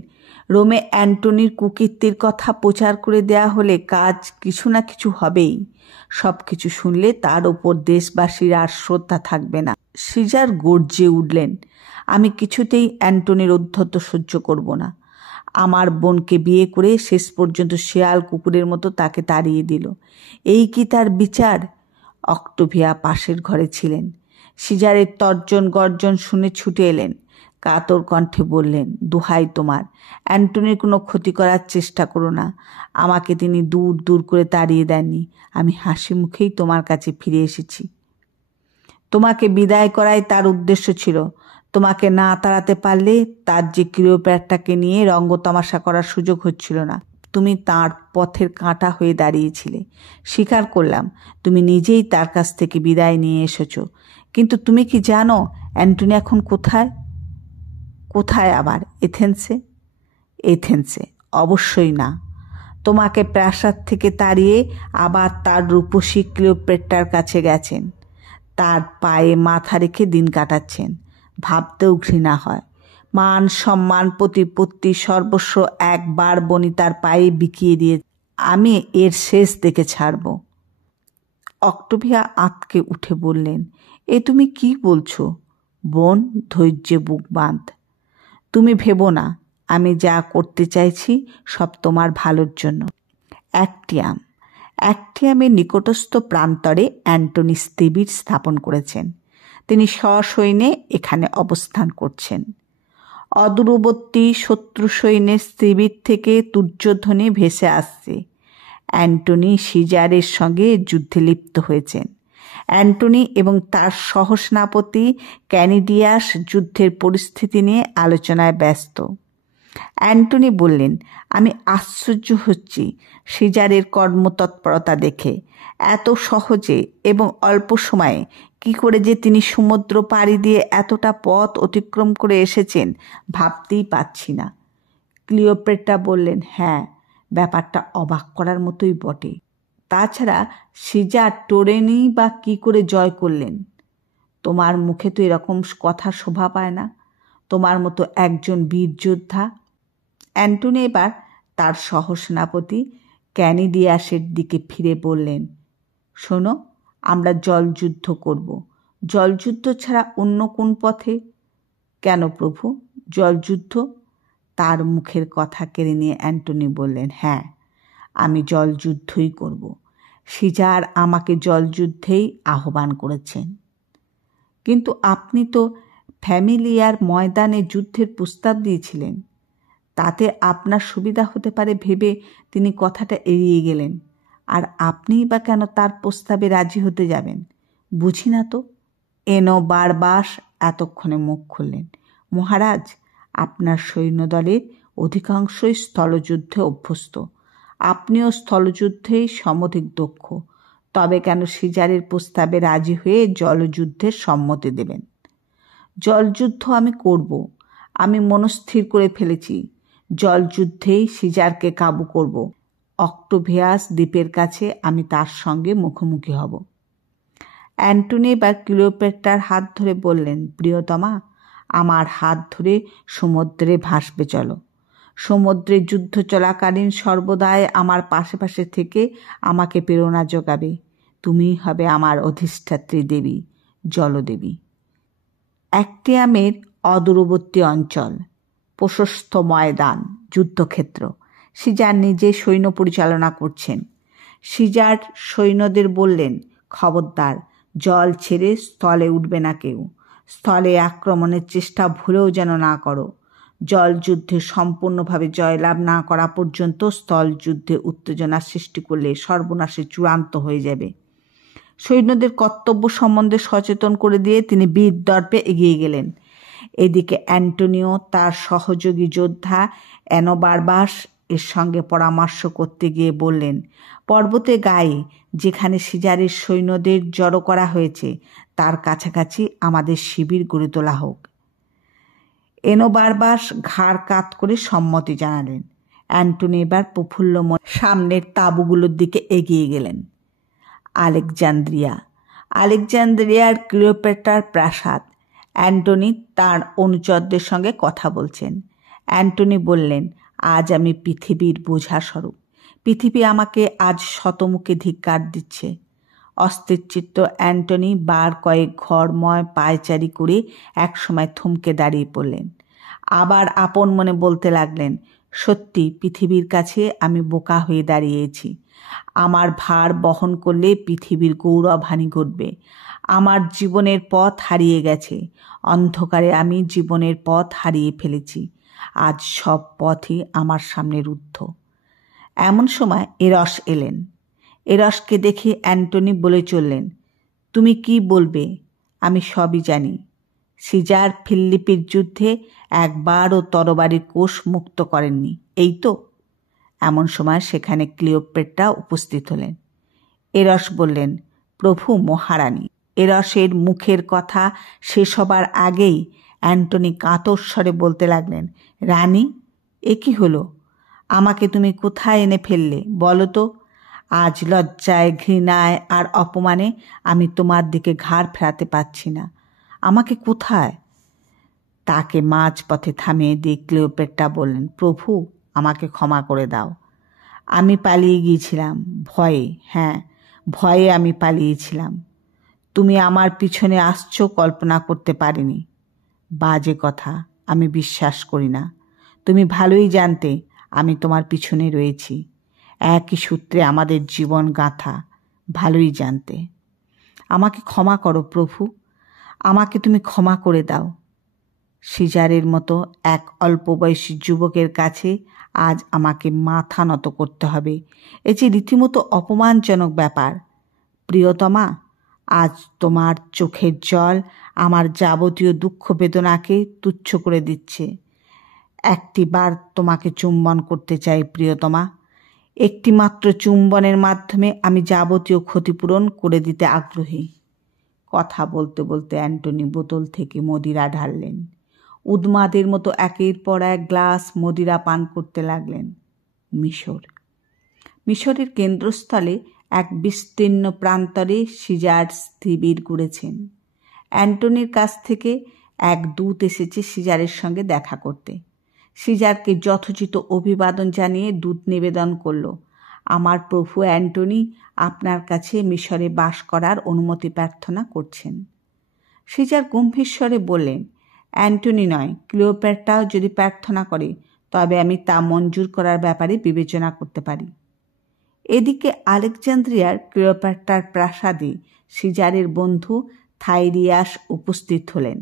রোমে অ্যান্টনির কুকীর্তির কথা প্রচার করে দেয়া হলে কাজ কিছু না কিছু হবেই। সব কিছু শুনলে তার ওপর দেশবাসীর আর শ্রদ্ধা থাকবে না। সিজার গর্জে উঠলেন, আমি কিছুতেই অ্যান্টনির ঔদ্ধত্য সহ্য করব না। আমার বোনকে বিয়ে করে শেষ পর্যন্ত শেয়াল কুকুরের মতো তাকে তাড়িয়ে দিল। এই কি তার বিচার? অক্টোভিয়া পাশের ঘরে ছিলেন। সিজারের তর্জন গর্জন শুনে ছুটে এলেন। কাতর কণ্ঠে বললেন, দোহাই তোমার, অ্যান্টনির কোনো ক্ষতি করার চেষ্টা করো না। আমাকে তিনি দূর দূর করে তাড়িয়ে দেননি। আমি হাসি মুখেই তোমার কাছে ফিরে এসেছি। তোমাকে বিদায় করাই তার উদ্দেশ্য ছিল। তোমাকে না তাড়াতে পারলে তার যে ক্লিওপেট্রাকে নিয়ে রঙ্গতামাশা করার সুযোগ হচ্ছিল না। তুমি তার পথের কাঁটা হয়ে দাঁড়িয়েছিলে। স্বীকার করলাম তুমি নিজেই তার কাছ থেকে বিদায় নিয়ে এসেছো, কিন্তু তুমি কি জানো অ্যান্টনি এখন কোথায়? কোথায় আবার? এথেন্সে? এথেন্সে? অবশ্যই না। তোমাকে প্রাসাদ থেকে তাড়িয়ে আবার তার রূপসী ক্লিওপেট্রার কাছে গেছেন। তার পায়ে মাথা রেখে দিন কাটাচ্ছেন। ভাবতেও ঘৃণা হয়। মান সম্মান প্রতিপত্তি সর্বস্ব একবার বনিতার পায়ে বিকিয়ে দিয়ে আমি এর শেষ দেখে ছাড়ব। অক্টোভিয়া আঁতকে উঠে বললেন, এ তুমি কি বলছো? বোন, ধৈর্যে বুক বাঁধ। তুমি ভেবো না, আমি যা করতে চাইছি সব তোমার ভালোর জন্য। অ্যাক্টিয়ামের নিকটস্থ প্রান্তরে অ্যান্টনি শিবির স্থাপন করেছেন। তিনি সসৈন্যে এখানে অবস্থান করছেন। অদূরবর্তী শত্রু সৈন্যের শিবির থেকে তুর্যধ্বনি ভেসে আসছে। অ্যান্টনি সিজারের সঙ্গে যুদ্ধে লিপ্ত হয়েছেন। অ্যান্টনি এবং তার সহসেনাপতি ক্যানিডিয়াস যুদ্ধের পরিস্থিতি নিয়ে আলোচনায় ব্যস্ত। অ্যান্টনি বললেন, আমি আশ্চর্য হচ্ছি সিজারের কর্মতৎপরতা দেখে। এত সহজে এবং অল্প সময়ে কি করে যে তিনি সমুদ্র পাড়ি দিয়ে এতটা পথ অতিক্রম করে এসেছেন ভাবতেই পারছি না। ক্লিওপেট্রা বললেন, হ্যাঁ, ব্যাপারটা অবাক করার মতোই বটে। তাছাড়া সিজার টোরেনই বা কি করে জয় করলেন? তোমার মুখে তো এরকম কথা শোভা পায় না, তোমার মতো একজন বীর যোদ্ধা। অ্যান্টনি এবার তার সহসেনাপতি ক্যানিডিয়াসের দিকে ফিরে বললেন, শোনো, আমরা জলযুদ্ধ করব। জলযুদ্ধ ছাড়া অন্য কোন পথে? কেন প্রভু, জলযুদ্ধ? তার মুখের কথা কেড়ে নিয়ে অ্যান্টনি বললেন, হ্যাঁ, আমি জলযুদ্ধই করব। সিজার আমাকে জলযুদ্ধেই আহ্বান করেছেন। কিন্তু আপনি তো ফ্যামিলিয়ার ময়দানে যুদ্ধের প্রস্তাব দিয়েছিলেন। তাতে আপনার সুবিধা হতে পারে ভেবে তিনি কথাটা এড়িয়ে গেলেন। আর আপনিই বা কেন তার প্রস্তাবে রাজি হতে যাবেন? বুঝি না তো। বারবাস এতক্ষণে মুখ খুললেন, মহারাজ, আপনার সৈন্যদলের অধিকাংশই স্থলযুদ্ধে অভ্যস্ত। আপনিও স্থলযুদ্ধেই সমধিক দক্ষ। তবে কেন সিজারের প্রস্তাবে রাজি হয়ে জলযুদ্ধের সম্মতি দেবেন? জলযুদ্ধ আমি করব। আমি মনস্থির করে ফেলেছি, জলযুদ্ধেই সিজারকে কাবু করব। অক্টোভিয়াস দ্বীপের কাছে আমি তার সঙ্গে মুখোমুখি হব। অ্যান্টনি বা ক্লিওপেট্রার হাত ধরে বললেন, প্রিয়তমা, আমার হাত ধরে সমুদ্রে ভাসবে চলো। সমুদ্রে যুদ্ধ চলাকালীন সর্বদাই আমার পাশে পাশে থেকে আমাকে প্রেরণা যোগাবে। তুমিই হবে আমার অধিষ্ঠাত্রী দেবী, জলদেবী। অ্যাক্টিয়ামের অদূরবর্তী অঞ্চল, প্রশস্ত ময়দান, যুদ্ধক্ষেত্র। সিজার নিজে সৈন্য পরিচালনা করছেন। সিজার সৈন্যদের বললেন, খবরদার, জল ছেড়ে স্থলে উঠবে না কেউ। স্থলে আক্রমণের চেষ্টা ভুলেও যেন না করো। জলযুদ্ধে সম্পূর্ণভাবে জয়লাভ না করা পর্যন্ত স্থল যুদ্ধে উত্তেজনা সৃষ্টি করলে সর্বনাশে চূড়ান্ত হয়ে যাবে। সৈন্যদের কর্তব্য সম্বন্ধে সচেতন করে দিয়ে তিনি বীর দর্পে এগিয়ে গেলেন। এদিকে অ্যান্টনিও তার সহযোগী যোদ্ধা অ্যানোবারবাস এর সঙ্গে পরামর্শ করতে গিয়ে বললেন, পর্বতে গায়ে যেখানে সিজারের সৈন্যদের জড়ো করা হয়েছে তার কাছাকাছি আমাদের শিবির গড়ে তোলা হোক। এনোবারবাস ঘাড় কাত করে সম্মতি জানালেন। অ্যান্টনি এবার প্রফুল্ল মনে সামনের তাঁবুগুলোর দিকে এগিয়ে গেলেন। আলেকজান্দ্রিয়ার ক্লিওপেট্রার প্রাসাদ। অ্যান্টনি তার অনুচরদের সঙ্গে কথা বলছেন। অ্যান্টনি বললেন, আজ আমি পৃথিবীর বোঝা স্বরূপ। পৃথিবী আমাকে আজ শতমুখে ধিক্কার দিচ্ছে। অস্থিরচিত্ত অ্যান্টনি বার কয়েক ঘরময় পায়চারি করে একসময় থমকে দাঁড়িয়ে পড়লেন। আবার আপন মনে বলতে লাগলেন, সত্যি পৃথিবীর কাছে আমি বোকা হয়ে দাঁড়িয়েছি। আমার ভার বহন করলে পৃথিবীর গৌরবহানি ঘটবে। আমার জীবনের পথ হারিয়ে গেছে। অন্ধকারে আমি জীবনের পথ হারিয়ে ফেলেছি। আজ সব পথই আমার সামনে রুদ্ধ। এমন সময় এরস এলেন। এরসকে দেখে অ্যান্টনি বলে চললেন, তুমি কি বলবে? আমি সবই জানি। সিজার ফিলিপির যুদ্ধে একবারও তরবারির কোষ মুক্ত করেননি, এই তো? এমন সময় সেখানে ক্লিওপেট্রা উপস্থিত হলেন। এরস বললেন, প্রভু মহারানী। এরসের মুখের কথা শেষ হবার আগেই অ্যান্টনি কাতর স্বরে বলতে লাগলেন, রানী, এ কি হলো? আমাকে তুমি কোথায় এনে ফেললে বলো তো? আজ লজ্জায়, ঘৃণায় আর অপমানে আমি তোমার দিকে ঘাড় ফেরাতে পারছি না। আমাকে কোথায়? তাকে মাঝপথে থামিয়ে দিয়ে ক্লিওপেট্রা বললেন, প্রভু আমাকে ক্ষমা করে দাও। আমি পালিয়ে গিয়েছিলাম ভয়ে। হ্যাঁ, ভয়ে আমি পালিয়েছিলাম। তুমি আমার পিছনে আসছো কল্পনা করতে পারিনি। বাজে কথা, আমি বিশ্বাস করি না। তুমি ভালোই জানতে আমি তোমার পিছনে রয়েছি। একই সূত্রে আমাদের জীবন গাঁথা, ভালোই জানতে। আমাকে ক্ষমা করো প্রভু, আমাকে তুমি ক্ষমা করে দাও। সিজারের মতো এক অল্প বয়সী যুবকের কাছে আজ আমাকে মাথা নত করতে হবে। এ যে রীতিমতো অপমানজনক ব্যাপার। প্রিয়তমা, আজ তোমার চোখের জল আমার যাবতীয় দুঃখ বেদনাকে তুচ্ছ করে দিচ্ছে। একটিবার তোমাকে চুম্বন করতে চাই প্রিয়তমা। একটিমাত্র চুম্বনের মাধ্যমে আমি যাবতীয় ক্ষতিপূরণ করে দিতে আগ্রহী। কথা বলতে বলতে অ্যান্টনি বোতল থেকে মদিরা ঢাললেন। উন্মাদের মতো একের পর এক গ্লাস মদিরা পান করতে লাগলেন। মিশরের কেন্দ্রস্থলে এক বিস্তীর্ণ প্রান্তরে সিজার স্থিবির করেছেন। অ্যান্টনির কাছ থেকে এক দূত এসেছে সিজারের সঙ্গে দেখা করতে। সিজারকে যথোচিত অভিবাদন জানিয়ে দূত নিবেদন করল, আমার প্রভু অ্যান্টনি আপনার কাছে মিশরে বাস করার অনুমতি প্রার্থনা করছেন। সিজার গম্ভীর স্বরে বললেন, অ্যান্টনি নয়, ক্লিওপেট্রাও যদি প্রার্থনা করে তবে আমি তা মঞ্জুর করার ব্যাপারে বিবেচনা করতে পারি। এদিকে আলেকজান্দ্রিয়ার ক্লিওপেট্রার প্রাসাদে সিজারের বন্ধু থাইরিয়াস উপস্থিত হলেন।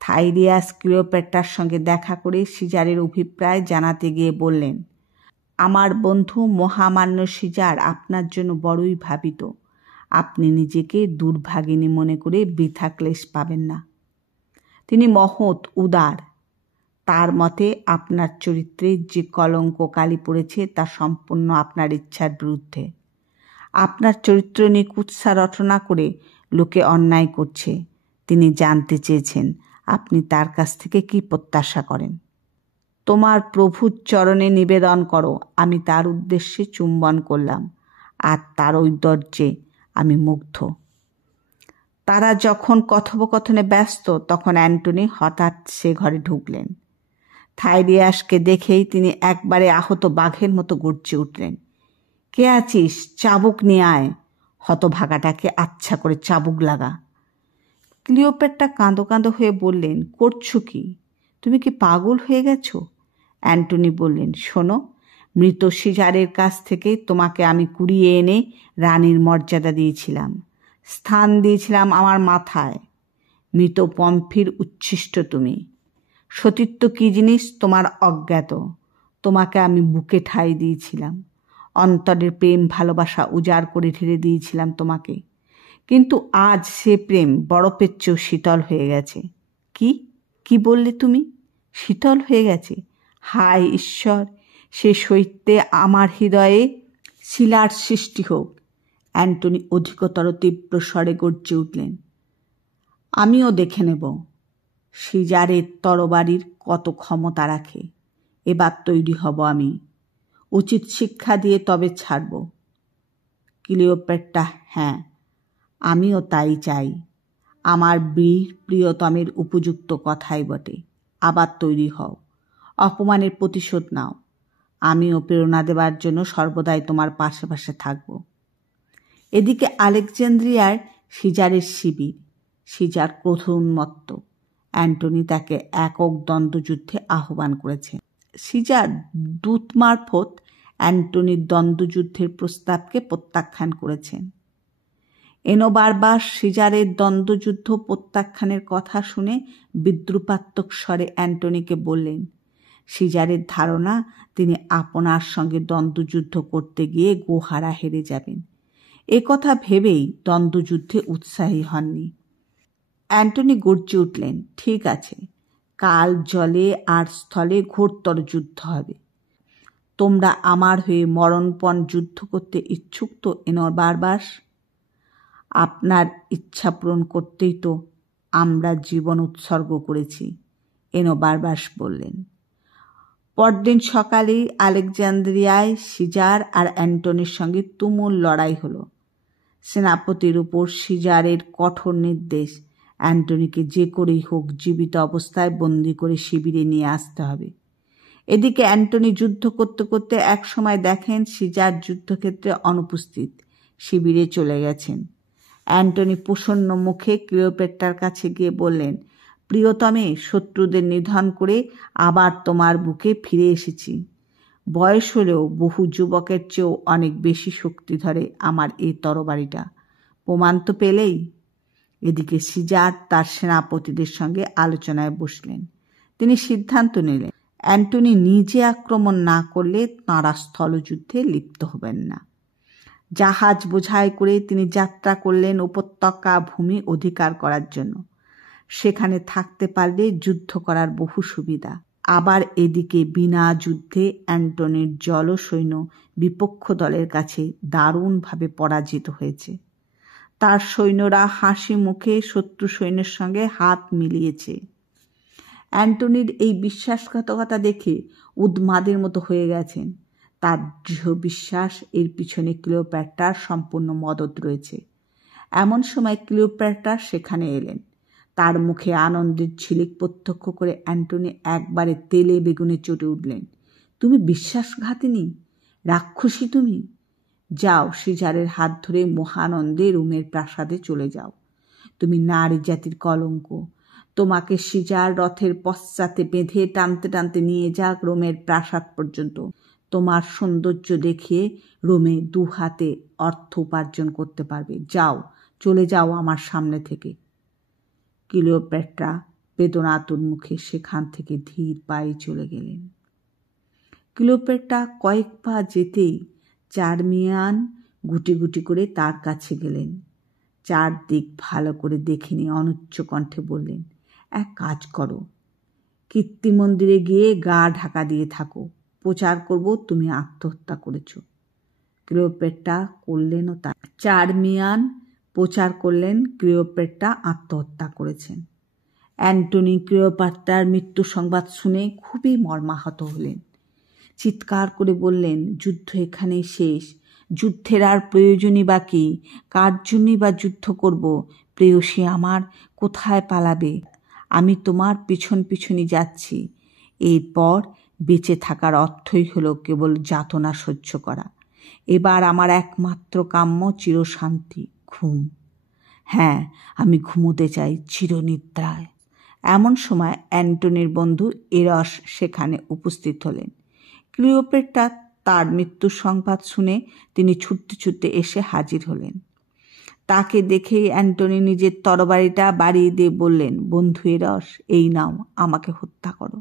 থাইরিয়াস ক্লিওপেট্রার সঙ্গে দেখা করে সিজারের অভিপ্রায় জানাতে গিয়ে বললেন, আমার বন্ধু মহামান্য সিজার আপনার জন্য বড়ই ভাবিত। আপনি নিজেকে দুর্ভাগিনী মনে করে বৃথা ক্লেশ পাবেন না। তিনি মহৎ, উদার। তার মতে আপনার চরিত্রে যে কলঙ্ক কালি পড়েছে তা সম্পূর্ণ আপনার ইচ্ছার বিরুদ্ধে। আপনার চরিত্র নিয়ে কুৎসা রটনা করে লোকে অন্যায় করছে। তিনি জানতে চেয়েছেন আপনি তার কাছ থেকে কি প্রত্যাশা করেন। তোমার প্রভুর চরণে নিবেদন করো। আমি তার উদ্দেশ্যে চুম্বন করলাম, আর তার ঔদার্যে আমি মুগ্ধ। তারা যখন কথোপকথনে ব্যস্ত তখন অ্যান্টনি হঠাৎ সে ঘরে ঢুকলেন। থাইরিয়াসকে দেখেই তিনি একবারে আহত বাঘের মতো গর্জে উঠলেন, কে আছিস? চাবুক নিয়ে আয়। হতভাগাটাকে আচ্ছা করে চাবুক লাগা। ক্লিওপেট্রা কাঁদো কাঁদো হয়ে বললেন, করছো কি? তুমি কি পাগল হয়ে গেছো? অ্যান্টনি বললেন, শোনো, মৃত সিজারের কাছ থেকে তোমাকে আমি কুড়িয়ে এনে রানীর মর্যাদা দিয়েছিলাম, স্থান দিয়েছিলাম আমার মাথায়। মৃত পম্ফির উচ্ছিষ্ট তুমি। সতীত্ব কী জিনিস তোমার অজ্ঞাত। তোমাকে আমি বুকে ঠাঁই দিয়েছিলাম, অন্তরের প্রেম ভালোবাসা উজাড় করে ঢেলে দিয়েছিলাম তোমাকে। কিন্তু আজ সে প্রেম বরফের চেয়েও শীতল হয়ে গেছে। কি বললে তুমি? শীতল হয়ে গেছে? হায় ঈশ্বর, সে সইতে আমার হৃদয়ে শিলার সৃষ্টি হোক। অ্যান্টনি অধিকতর তীব্র স্বরে গর্জে উঠলেন, আমিও দেখে নেব সিজারের তরবারির কত ক্ষমতা রাখে। এবার তৈরি হব আমি, উচিত শিক্ষা দিয়ে তবে ছাড়ব। ক্লিওপেট্রা, হ্যাঁ, আমিও তাই চাই। আমার বীর প্রিয়তমের উপযুক্ত কথাই বটে। আবার তৈরি হও, অপমানের প্রতিশোধ নাও। আমিও প্রেরণা দেবার জন্য সর্বদাই তোমার পাশে পাশে থাকব। এদিকে আলেকজান্দ্রিয়ার সিজারের শিবির। সিজার ক্রোধ উন্মত্ত। অ্যান্টনি তাকে একক দ্বন্দ্বযুদ্ধে আহ্বান করেছেন। সিজার দূত মারফত অ্যান্টনির দ্বন্দ্বযুদ্ধের প্রস্তাবকে প্রত্যাখ্যান করেছেন। বারবার সিজারের দ্বন্দ্বযুদ্ধ প্রত্যাখ্যানের কথা শুনে বিদ্রুপাত্মক স্বরে অ্যান্টনিকে বললেন, সিজারের ধারণা তিনি আপনার সঙ্গে দ্বন্দ্বযুদ্ধ করতে গিয়ে গোহারা হেরে যাবেন। এ কথা ভেবেই দ্বন্দ্বযুদ্ধে উৎসাহী হননি। অ্যান্টনি গর্জে উঠলেন, ঠিক আছে, কাল জলে আর স্থলে ঘোরতর যুদ্ধ হবে। তোমরা আমার হয়ে মরণপণ যুদ্ধ করতে ইচ্ছুক তো বারবাস? আপনার ইচ্ছা পূরণ করতেই তো আমরা জীবন উৎসর্গ করেছি, বারবাস বললেন। পরদিন সকালেই আলেকজান্দ্রিয়ায় সিজার আর অ্যান্টনির সঙ্গে তুমুল লড়াই হলো। সেনাপতির উপর সিজারের কঠোর নির্দেশ, অ্যান্টনিকে যে করেই হোক জীবিত অবস্থায় বন্দি করে শিবিরে নিয়ে আসতে হবে। এদিকে অ্যান্টনি যুদ্ধ করতে করতে এক সময় দেখেন সিজার যুদ্ধক্ষেত্রে অনুপস্থিত, শিবিরে চলে গেছেন। অ্যান্টনি প্রসন্ন মুখে ক্লিওপেট্রার কাছে গিয়ে বললেন, প্রিয়তমে, শত্রুদের নিধন করে আবার তোমার বুকে ফিরে এসেছি। বয়স হলেও বহু যুবকের চেয়েও অনেক বেশি শক্তি ধরে আমার এই তরবারিটা, প্রমাণ তো পেলেই। এদিকে সিজার তার সেনাপতিদের সঙ্গে আলোচনায় বসলেন। তিনি সিদ্ধান্ত নিলেন অ্যান্টনি নিজে আক্রমণ না করলে তাঁরা স্থলযুদ্ধে লিপ্ত হবেন না। জাহাজ বোঝাই করে তিনি যাত্রা করলেন উপত্যকা ভূমি অধিকার করার জন্য। সেখানে থাকতে পারলে যুদ্ধ করার বহু সুবিধা। আবার এদিকে বিনা যুদ্ধে অ্যান্টনির জলসৈন্য বিপক্ষ দলের কাছে দারুণভাবে পরাজিত হয়েছে। তার সৈন্যরা হাসি মুখে শত্রু সৈন্যের সঙ্গে হাত মিলিয়েছে। অ্যান্টনির এই বিশ্বাসঘাতকতা দেখে উন্মাদের মতো হয়ে গেছেন। তার দৃঢ় বিশ্বাস এর পিছনে ক্লিওপেট্রার সম্পূর্ণ মদত রয়েছে। এমন সময় ক্লিওপেট্রা সেখানে এলেন। তার মুখে আনন্দের ঝিলিক প্রত্যক্ষ করে অ্যান্টনি একবারে তেলে বেগুনে চটে উঠলেন। তুমি বিশ্বাসঘাতিনী, রাক্ষসী তুমি! যাও, সিজারের হাত ধরে মহানন্দে রোমের প্রাসাদে চলে যাও। তুমি নারী জাতির কলঙ্ক। তোমাকে সিজার রথের পশ্চাতে বেঁধে টানতে টানতে নিয়ে যাক রোমের প্রাসাদ পর্যন্ত। তোমার সৌন্দর্য দেখিয়ে রোমে দু হাতে অর্থ উপার্জন করতে পারবে। যাও, চলে যাও আমার সামনে থেকে। ক্লিওপেট্রা বেদনাতুর মুখে সেখান থেকে ধীর পায়ে চলে গেলেন। ক্লিওপেট্রা কয়েক পা যেতেই চারমিয়ান গুটি গুটি করে তার কাছে গেলেন। চারদিক ভালো করে দেখে নিয়ে অনুচ্চ কণ্ঠে বললেন, এক কাজ করো, কীর্তি মন্দিরে গিয়ে গা ঢাকা দিয়ে থাকো, প্রচার করব তুমি আত্মহত্যা করেছ। ক্লিওপেট্রা করলেনও তা। চারমিয়ান প্রচার করলেন ক্লিওপেট্রা আত্মহত্যা করেছেন। অ্যান্টনি ক্লিওপেট্রার মৃত্যু সংবাদ শুনে খুবই মর্মাহত হলেন। চিৎকার করে বললেন, যুদ্ধ এখানেই শেষ। যুদ্ধের আর প্রয়োজনই বা কি? কার জন্যই বা যুদ্ধ করব? প্রেয়সী আমার, কোথায় পালাবে? আমি তোমার পিছন পিছনই যাচ্ছি। এরপর বেঁচে থাকার অর্থই হলো কেবল যাতনা সহ্য করা। এবার আমার একমাত্র কাম্য চিরশান্তি, ঘুম। হ্যাঁ, আমি ঘুমোতে চাই চিরনিদ্রায়। এমন সময় অ্যান্টনির বন্ধু এরস সেখানে উপস্থিত হলেন। ক্লিওপেট্রা তার মৃত্যুর সংবাদ শুনে তিনি ছুটতে ছুটতে এসে হাজির হলেন। তাকে দেখেই অ্যান্টনি নিজের তরবারিটা বাড়িয়ে দিয়ে বললেন, বন্ধু এরস, এই নাও, আমাকে হত্যা করো।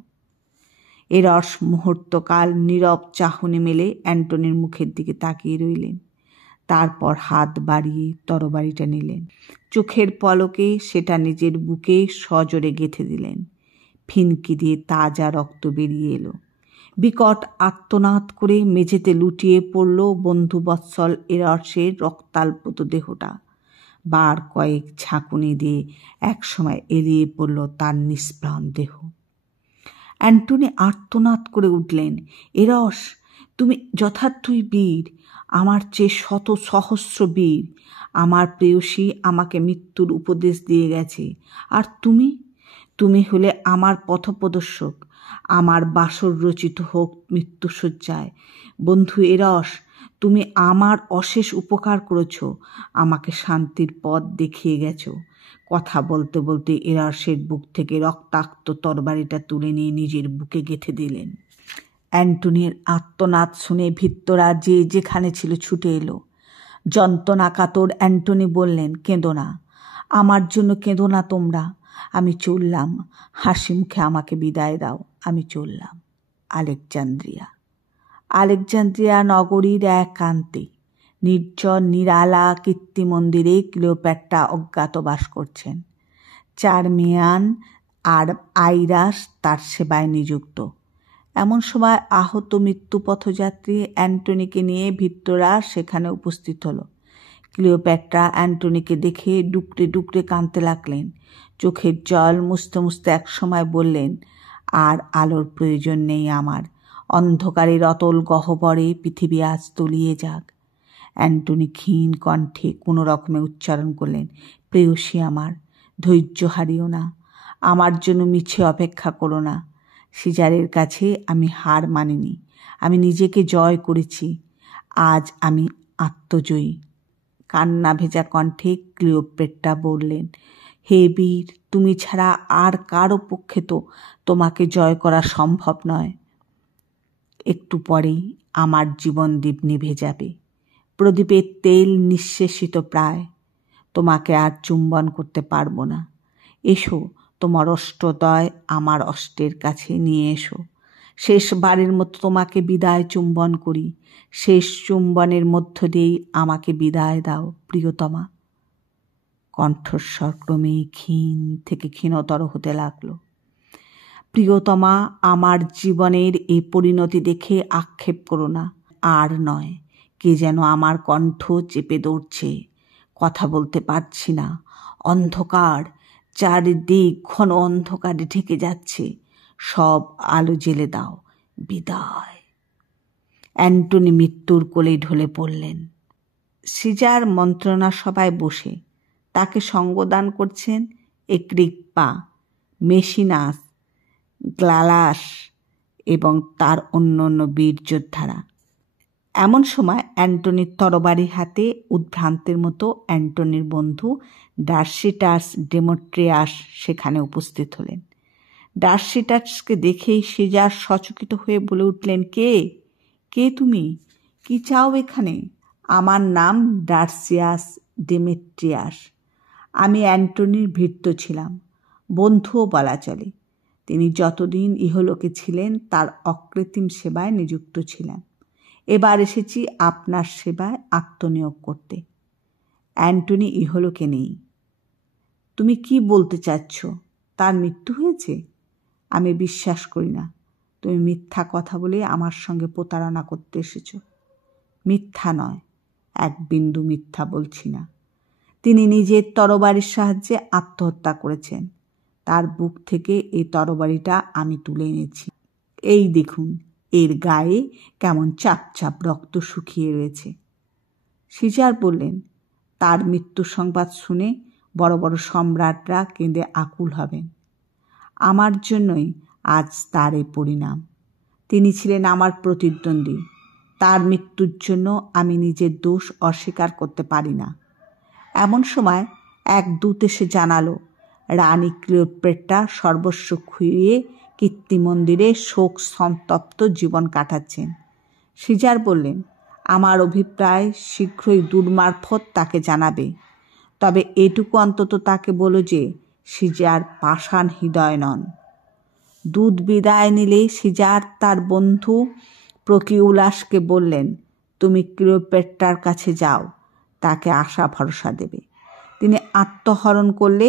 এরস মুহূর্তকাল নীরব চাহনি মেলে অ্যান্টনির মুখের দিকে তাকিয়ে রইলেন। তারপর হাত বাড়িয়ে তরবারিটা নিলেন। চোখের পলকে সেটা নিজের বুকে সজোরে গেঁথে দিলেন। ফিনকি দিয়ে তাজা রক্ত বেরিয়ে এলো। বিকট আর্তনাদ করে মেঝেতে লুটিয়ে পড়ল বন্ধুবৎসল এরসের রক্তাল্পত দেহটা। বার কয়েক ঝাঁকুনি দিয়ে একসময় এলিয়ে পড়ল তার নিষ্প্রাণ দেহ। অ্যান্টনি আর্তনাদ করে উঠলেন, এরস, তুমি যথার্থই বীর, আমার চেয়ে শত সহস্র বীর। আমার প্রেয়সী আমাকে মৃত্যুর উপদেশ দিয়ে গেছে, আর তুমি হলে আমার পথপ্রদর্শক। আমার বাসর রচিত হোক মৃত্যুশয্যায়। বন্ধু এরস, তুমি আমার অশেষ উপকার করেছ, আমাকে শান্তির পথ দেখিয়ে গেছ। কথা বলতে বলতে এরসের বুক থেকে রক্তাক্ত তরবারিটা তুলে নিয়ে নিজের বুকে গেঁথে দিলেন। অ্যান্টনির আর্তনাদ শুনে ভৃত্যরা যে যেখানে ছিল ছুটে এলো। যন্ত্রণা কাতর অ্যান্টনি বললেন, কেঁদো না, আমার জন্য কেঁদো না তোমরা। আমি চললাম, হাসি মুখে আমাকে বিদায় দাও, আমি চললাম। আলেকজান্দ্রিয়া নগরীর একান্তে নির্জন নিরালা কীর্তি মন্দিরে ক্লিওপেট্রা অজ্ঞাতবাস করছেন। চারমিয়ান আর আইরাস তার সেবায় নিযুক্ত। এমন সময় আহত মৃত্যুপথযাত্রী অ্যান্টনিকে নিয়ে ভৃত্যরা সেখানে উপস্থিত হলো। ক্লিওপেট্রা অ্যান্টনিকে দেখে ডুকরে ডুকরে কাঁদতে লাগলেন। চোখের জল মুছতে মুছতে একসময় বললেন, আর আলোর প্রয়োজন নেই আমার, অন্ধকারের অতল গহ্বরে পৃথিবী আজ তলিয়ে যাক। অ্যান্টনি ক্ষীণ কণ্ঠে কোনো রকমে উচ্চারণ করলেন, প্রেয়সী আমার, ধৈর্য হারিও না, আমার জন্য মিছে অপেক্ষা করো না। সিজারের কাছে আমি হার মানিনি, আমি নিজেকে জয় করেছি, আজ আমি আত্মজয়ী। কান্না ভেজা কণ্ঠে ক্লিওপেট্রা বললেন, হে বীর, তুমি ছাড়া আর কারো পক্ষে তো তোমাকে জয় করা সম্ভব নয়। একটু পরেই আমার জীবনদীপ নিভে যাবে, প্রদীপের তেল নিঃশেষিত প্রায়, তোমাকে আর চুম্বন করতে পারবো না। এসো, তোমার অষ্টদয় আমার অষ্টের কাছে নিয়ে এসো, শেষবারের মতো তোমাকে বিদায় চুম্বন করি, শেষ চুম্বনের মধ্য দিয়েই আমাকে বিদায় দাও প্রিয়তমা। কণ্ঠস্বর ক্রমেই ক্ষীণ থেকে ক্ষীণতর হতে লাগলো। প্রিয়তমা, আমার জীবনের এই পরিণতি দেখে আক্ষেপ করো না, আর নয়, কে যেন আমার কণ্ঠ চেপে ধরছে, কথা বলতে পারছি না। অন্ধকার, চারিদিক ঘন অন্ধকারে ঢেকে যাচ্ছে, সব আলো জ্বেলে দাও, বিদায়। অ্যান্টনি মৃত্যুর কোলে ঢলে পড়লেন। সিজার মন্ত্রণা সভায় বসে তাকে সঙ্গদান করছেন এগ্রিপ্পা, মেসিনাস, গ্লালাস এবং তার অন্য বীর যোদ্ধারা। এমন সময় অ্যান্টনির তরবারি হাতে উদ্ভ্রান্তের মতো অ্যান্টনির বন্ধু ডার্সিটাস ডেমেট্রিয়াস সেখানে উপস্থিত হলেন। ডার্সিটাসকে দেখেই সিজার সচকিত হয়ে বলে উঠলেন, কে কে তুমি, কি চাও এখানে? আমার নাম ডার্সিয়াস ডেমেট্রিয়াস, আমি অ্যান্টনির ভৃত্য ছিলাম, বন্ধুও বলা চলে। তিনি যতদিন ইহলোকে ছিলেন তার অকৃত্রিম সেবায় নিযুক্ত ছিলেন। এবার এসেছি আপনার সেবায় আত্মনিয়োগ করতে। অ্যান্টনি ইহলোকে নেই। তুমি কি বলতে চাচ্ছ? তার মৃত্যু হয়েছে? আমি বিশ্বাস করি না। তুমি মিথ্যা কথা বলে আমার সঙ্গে প্রতারণা করতে এসেছ। মিথ্যা নয়, এক বিন্দু মিথ্যা বলছি না। তিনি নিজের তরবারির সাহায্যে আত্মহত্যা করেছেন। তার বুক থেকে এই তরবারিটা আমি তুলে এনেছি। এই দেখুন, এর গায়ে কেমন চাপ চাপ রক্ত শুকিয়ে রয়েছে। সিজার বললেন, তার মৃত্যু সংবাদ শুনে বড় বড় সম্রাটরা কেঁদে আকুল হবেন। আমার জন্যই আজ তার এই পরিণাম। তিনি ছিলেন আমার প্রতিদ্বন্দ্বী। তার মৃত্যুর জন্য আমি নিজের দোষ অস্বীকার করতে পারি না। এমন সময় এক দূত এসে জানালো, রানী ক্লিওপেট্রা সর্বস্ব খুইয়ে কীর্তিমন্দিরে শোক সন্তপ্ত জীবন কাটাচ্ছেন। সিজার বললেন, আমার অভিপ্রায় শীঘ্রই দূরমারফত তাকে জানাবে। তবে এটুকু অন্তত তাকে বলো যে সিজার পাষাণ হৃদয় নন। দূত বিদায় নিলে সিজার তার বন্ধু প্রকিউলাসকে বললেন, তুমি ক্লিওপেট্রার কাছে যাও, তাকে আশা ভরসা দেবে। তিনি আত্মহরণ করলে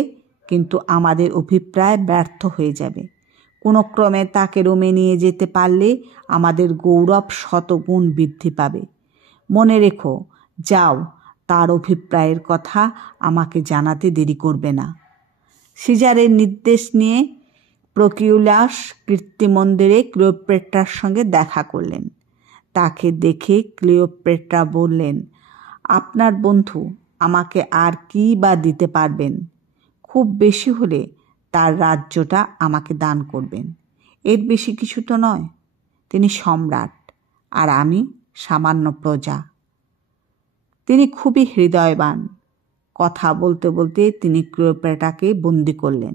কিন্তু আমাদের অভিপ্রায় ব্যর্থ হয়ে যাবে। কোনো ক্রমে তাকে রোমে নিয়ে যেতে পারলে আমাদের গৌরব শতগুণ বৃদ্ধি পাবে। মনে রেখো, যাও, তার অভিপ্রায়ের কথা আমাকে জানাতে দেরি করবে না। সিজারের নির্দেশ নিয়ে প্রকিউলাস কীর্তিমন্দিরে ক্লিওপেট্রার সঙ্গে দেখা করলেন। তাকে দেখে ক্লিওপেট্রা বললেন, আপনার বন্ধু আমাকে আর কি বা দিতে পারবেন? খুব বেশি হলে তার রাজ্যটা আমাকে দান করবেন, এর বেশি কিছু তো নয়। তিনি সম্রাট আর আমি সামান্য প্রজা। তিনি খুবই হৃদয়বান। কথা বলতে বলতে তিনি ক্লিওপেট্রাকে বন্দি করলেন।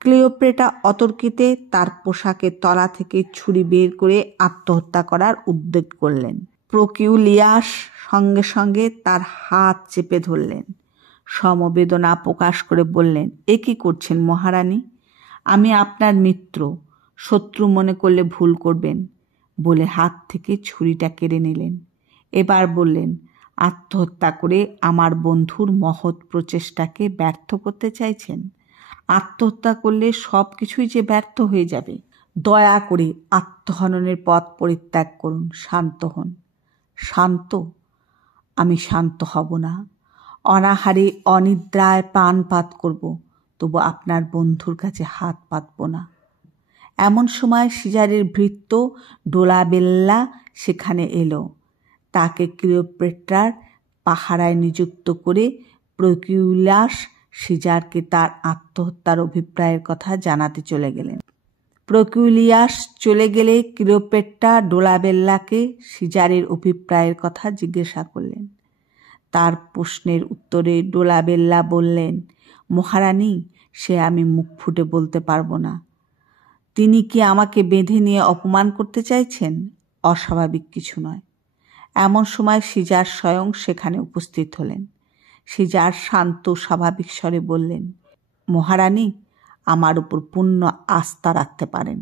ক্লিওপেট্রা অতর্কিতে তার পোশাকের তলা থেকে ছুরি বের করে আত্মহত্যা করার উদ্যোগ করলেন। প্রকিউলিয়াস সঙ্গে সঙ্গে তার হাত চেপে ধরলেন। সমবেদনা প্রকাশ করে বললেন, এ কি করছেন মহারানী? আমি আপনার মিত্র, শত্রু মনে করলে ভুল করবেন, বলে হাত থেকে ছুরিটা কেড়ে নিলেন। এবার বললেন, আত্মহত্যা করে আমার বন্ধুর মহৎ প্রচেষ্টাকে ব্যর্থ করতে চাইছেন? আত্মহত্যা করলে সব কিছুই যে ব্যর্থ হয়ে যাবে। দয়া করে আত্মহননের পথ পরিত্যাগ করুন, শান্ত হন। শান্ত? আমি শান্ত হব না। অনাহারে অনিদ্রায় প্রাণপাত করব, তবু আপনার বন্ধুর কাছে হাত পাতব না। এমন সময় সিজারের ভৃত্য ডোলাবেল্লা সেখানে এলো। তাকে ক্লিওপেট্রার পাহারায় নিযুক্ত করে প্রকিউলাস সিজারকে তার আত্মহত্যার অভিপ্রায়ের কথা জানাতে চলে গেলেন। প্রকিউলিয়াস চলে গেলে ক্লিওপেট্রা ডোলাবেল্লাকে সিজারের অভিপ্রায়ের কথা জিজ্ঞাসা করলেন। তার প্রশ্নের উত্তরে ডোলাবেল্লা বললেন, মহারানী, সে আমি মুখ ফুটে বলতে পারবো না। তিনি কি আমাকে বেঁধে নিয়ে অপমান করতে চাইছেন? অস্বাভাবিক কিছু নয়। এমন সময় সিজার স্বয়ং সেখানে উপস্থিত হলেন। সিজার শান্ত স্বাভাবিক স্বরে বললেন, মহারানী, আমার উপর পূর্ণ আস্থা রাখতে পারেন।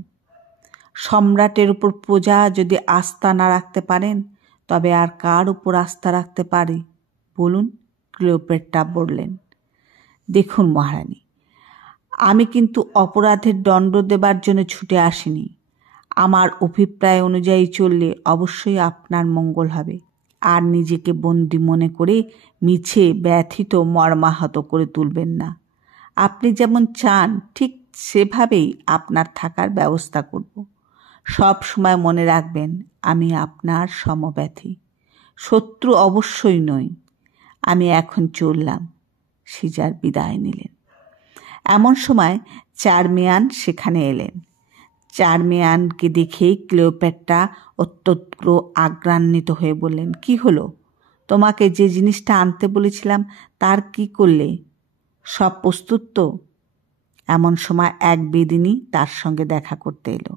সম্রাটের উপর প্রজা যদি আস্থা না রাখতে পারেন, তবে আর কার উপর আস্থা রাখতে পারে বলুন? ক্লিওপেট্রা বললেন, দেখুন মহারানী, আমি কিন্তু অপরাধের দণ্ড দেবার জন্য ছুটে আসিনি। আমার অভিপ্রায় অনুযায়ী চললে অবশ্যই আপনার মঙ্গল হবে। আর নিজেকে বন্দী মনে করে মিছে ব্যথিত মর্মাহত করে তুলবেন না। আপনি যেমন চান ঠিক সেভাবেই আপনার থাকার ব্যবস্থা করব। সব সময় মনে রাখবেন, আমি আপনার সমব্যথী, শত্রু অবশ্যই নই। আমি এখন চললাম। সিজার বিদায় নিলেন। এমন সময় চার্মিয়ান সেখানে এলেন। চার্মিয়ানকে দেখেই ক্লিওপেট্রা অত্যন্ত আগ্রান্বিত হয়ে বললেন, কি হলো? তোমাকে যে জিনিসটা আনতে বলেছিলাম তার কি করলে? সব প্রস্তুত তো? এমন সময় এক বেদিনী তার সঙ্গে দেখা করতে এলো।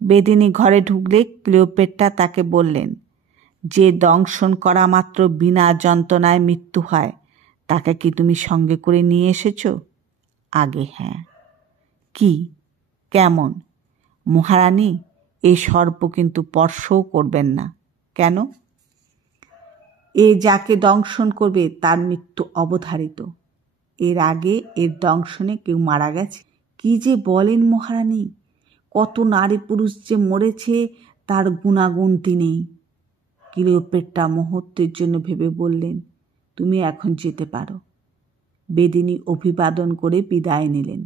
বেদিনী ঘরে ঢুকলে ক্লিওপেট্রা তাকে বললেন, যে দংশন করা মাত্র বিনা যন্ত্রণায় মৃত্যু হয়, তাকে কি তুমি সঙ্গে করে নিয়ে এসেছো? আগে হ্যাঁ। কি, কেমন? মহারানী, এই সর্প কিন্তু স্পর্শও করবেন না। কেন? এ যাকে দংশন করবে তার মৃত্যু অবধারিত। এর আগে এর দংশনে কেউ মারা গেছে? কি যে বলেন মহারানী, কত নারী পুরুষ যে মরেছে তার গুণাগুনতি নেই। ক্লিওপেট্রা মুহূর্তের জন্য ভেবে বললেন, তুমি এখন যেতে পারো। বেদিনী অভিবাদন করে বিদায় নিলেন।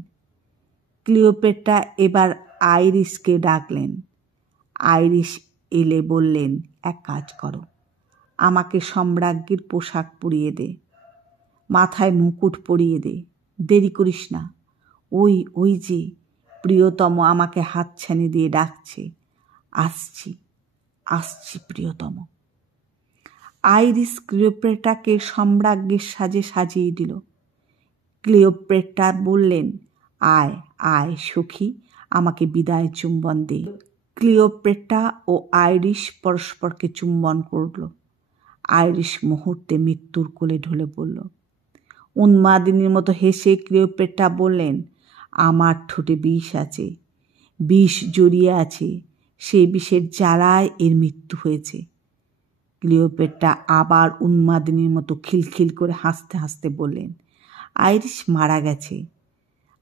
ক্লিওপেট্রা এবার আইরিসকে ডাকলেন। আইরিস এলে বললেন, এক কাজ করো, আমাকে সম্রাজ্ঞীর পোশাক পরিয়ে দে, মাথায় মুকুট পরিয়ে দে, দেরি করিস না। ওই যে প্রিয়তম আমাকে হাতছানি দিয়ে ডাকছে। আসছি আসছি প্রিয়তম। আইরিস ক্লিওপেট্রাকে সম্রাজ্ঞীর সাজে সাজিয়ে দিল। ক্লিওপেট্রা বললেন, আয় আয় সখী, আমাকে বিদায় চুম্বন দে। ক্লিওপেট্রা ও আইরিস পরস্পরকে চুম্বন করল। আইরিস মুহূর্তে মৃত্যুর কোলে ঢলে পড়ল। উন্মাদিনীর মতো হেসে ক্লিওপেট্রা বললেন, আমার ঠোঁটে বিষ আছে, বিষ জড়িয়ে আছে, সেই বিষের জ্বালায় এর মৃত্যু হয়েছে। ক্লিওপেট্রা আবার উন্মাদিনীর মতো খিলখিল করে হাসতে হাসতে বললেন, আইরিস মারা গেছে,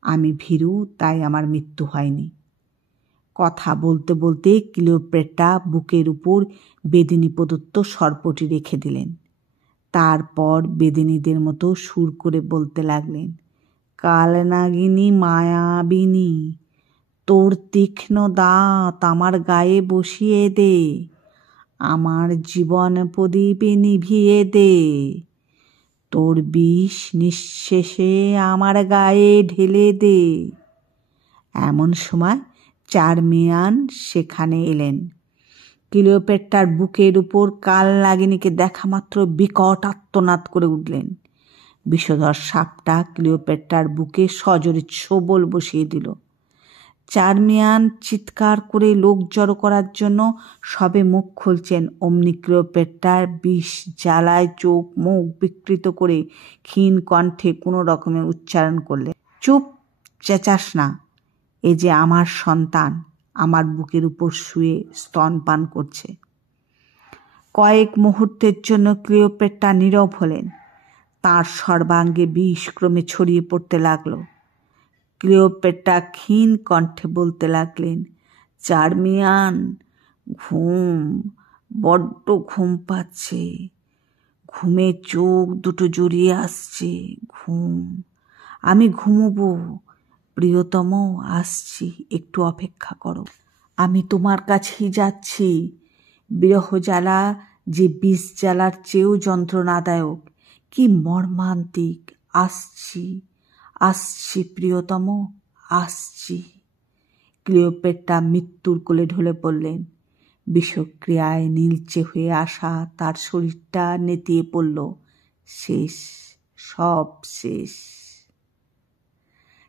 আমি ভীরু, তাই আমার মৃত্যু হয়নি। কথা বলতে বলতে ক্লিওপেট্রা বুকের উপর বেদিনী প্রদত্ত সর্পটি রেখে দিলেন। তারপর বেদিনীদের মতো সুর করে বলতে লাগলেন, কালনাগিনী মায়াবিনী, তোর তীক্ষ্ণ দাঁত আমার গায়ে বসিয়ে দে, আমার জীবন প্রদীপে নিভিয়ে দে, তোর বিষ নিঃশেষে আমার গায়ে ঢেলে দে। এমন সময় চার্মিয়ান সেখানে এলেন। ক্লিওপেট্রার বুকের উপর কালনাগিনীকে দেখা মাত্র বিকট আর্তনাদ করে উঠলেন। বিষধর সাপটা ক্লিওপেট্রার বুকে সজোরে ছোবল বসিয়ে দিল। চার্মিয়ান চিৎকার করে লোক জড়ো করার জন্য সবে মুখ খুলছেন, অমনি ক্লিওপেট্রার বিষ জ্বালায় চোখ মুখ বিকৃত করে ক্ষীণ কণ্ঠে কোনো রকমে উচ্চারণ করলেন, চুপ, চেঁচাস না, এ যে আমার সন্তান, আমার বুকের উপর শুয়ে স্তনপান করছে। কয়েক মুহূর্তের জন্য ক্লিওপেট্রা নীরব হলেন। তাঁর সর্বাঙ্গে বিষ ক্রমে ছড়িয়ে পড়তে লাগলো। ক্লিওপেট্রা ক্ষীণ কণ্ঠে বলতে লাগলেন, চার্মিয়ান, ঘুম, বড্ড ঘুম পাচ্ছে, ঘুমে চোখ দুটো জড়িয়ে আসছে, ঘুম, আমি ঘুমোবো, প্রিয়তম আসছি, একটু অপেক্ষা করো, আমি তোমার কাছেই যাচ্ছি, বিরহ জ্বালা যে বিষ জ্বালার চেয়েও যন্ত্রণাদায়ক, কি মর্মান্তিক, আসছি, আসছি প্রিয়তম, আসছি। ক্লিওপেট্রা মৃত্যুর কোলে ঢলে পড়লেন। বিষক্রিয়ায় নীলচে হয়ে আসা তার শরীরটা নেতিয়ে পড়ল। শেষ, সব শেষ।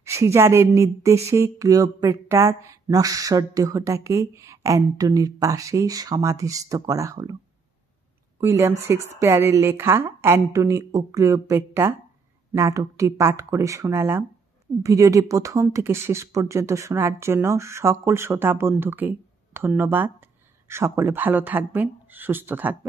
সিজারের নির্দেশে ক্লিওপেট্রার নশ্বর দেহটাকে অ্যান্টনির পাশেই সমাধিস্থ করা হলো। উইলিয়াম শেক্সপিয়ারের লেখা অ্যান্টনি ও ক্লিওপেট্রা নাটকটি পাঠ করে শোনালাম। ভিডিওটি প্রথম থেকে শেষ পর্যন্ত শোনার জন্য সকল শ্রোতা বন্ধুকে ধন্যবাদ। সকলে ভালো থাকবেন, সুস্থ থাকবেন।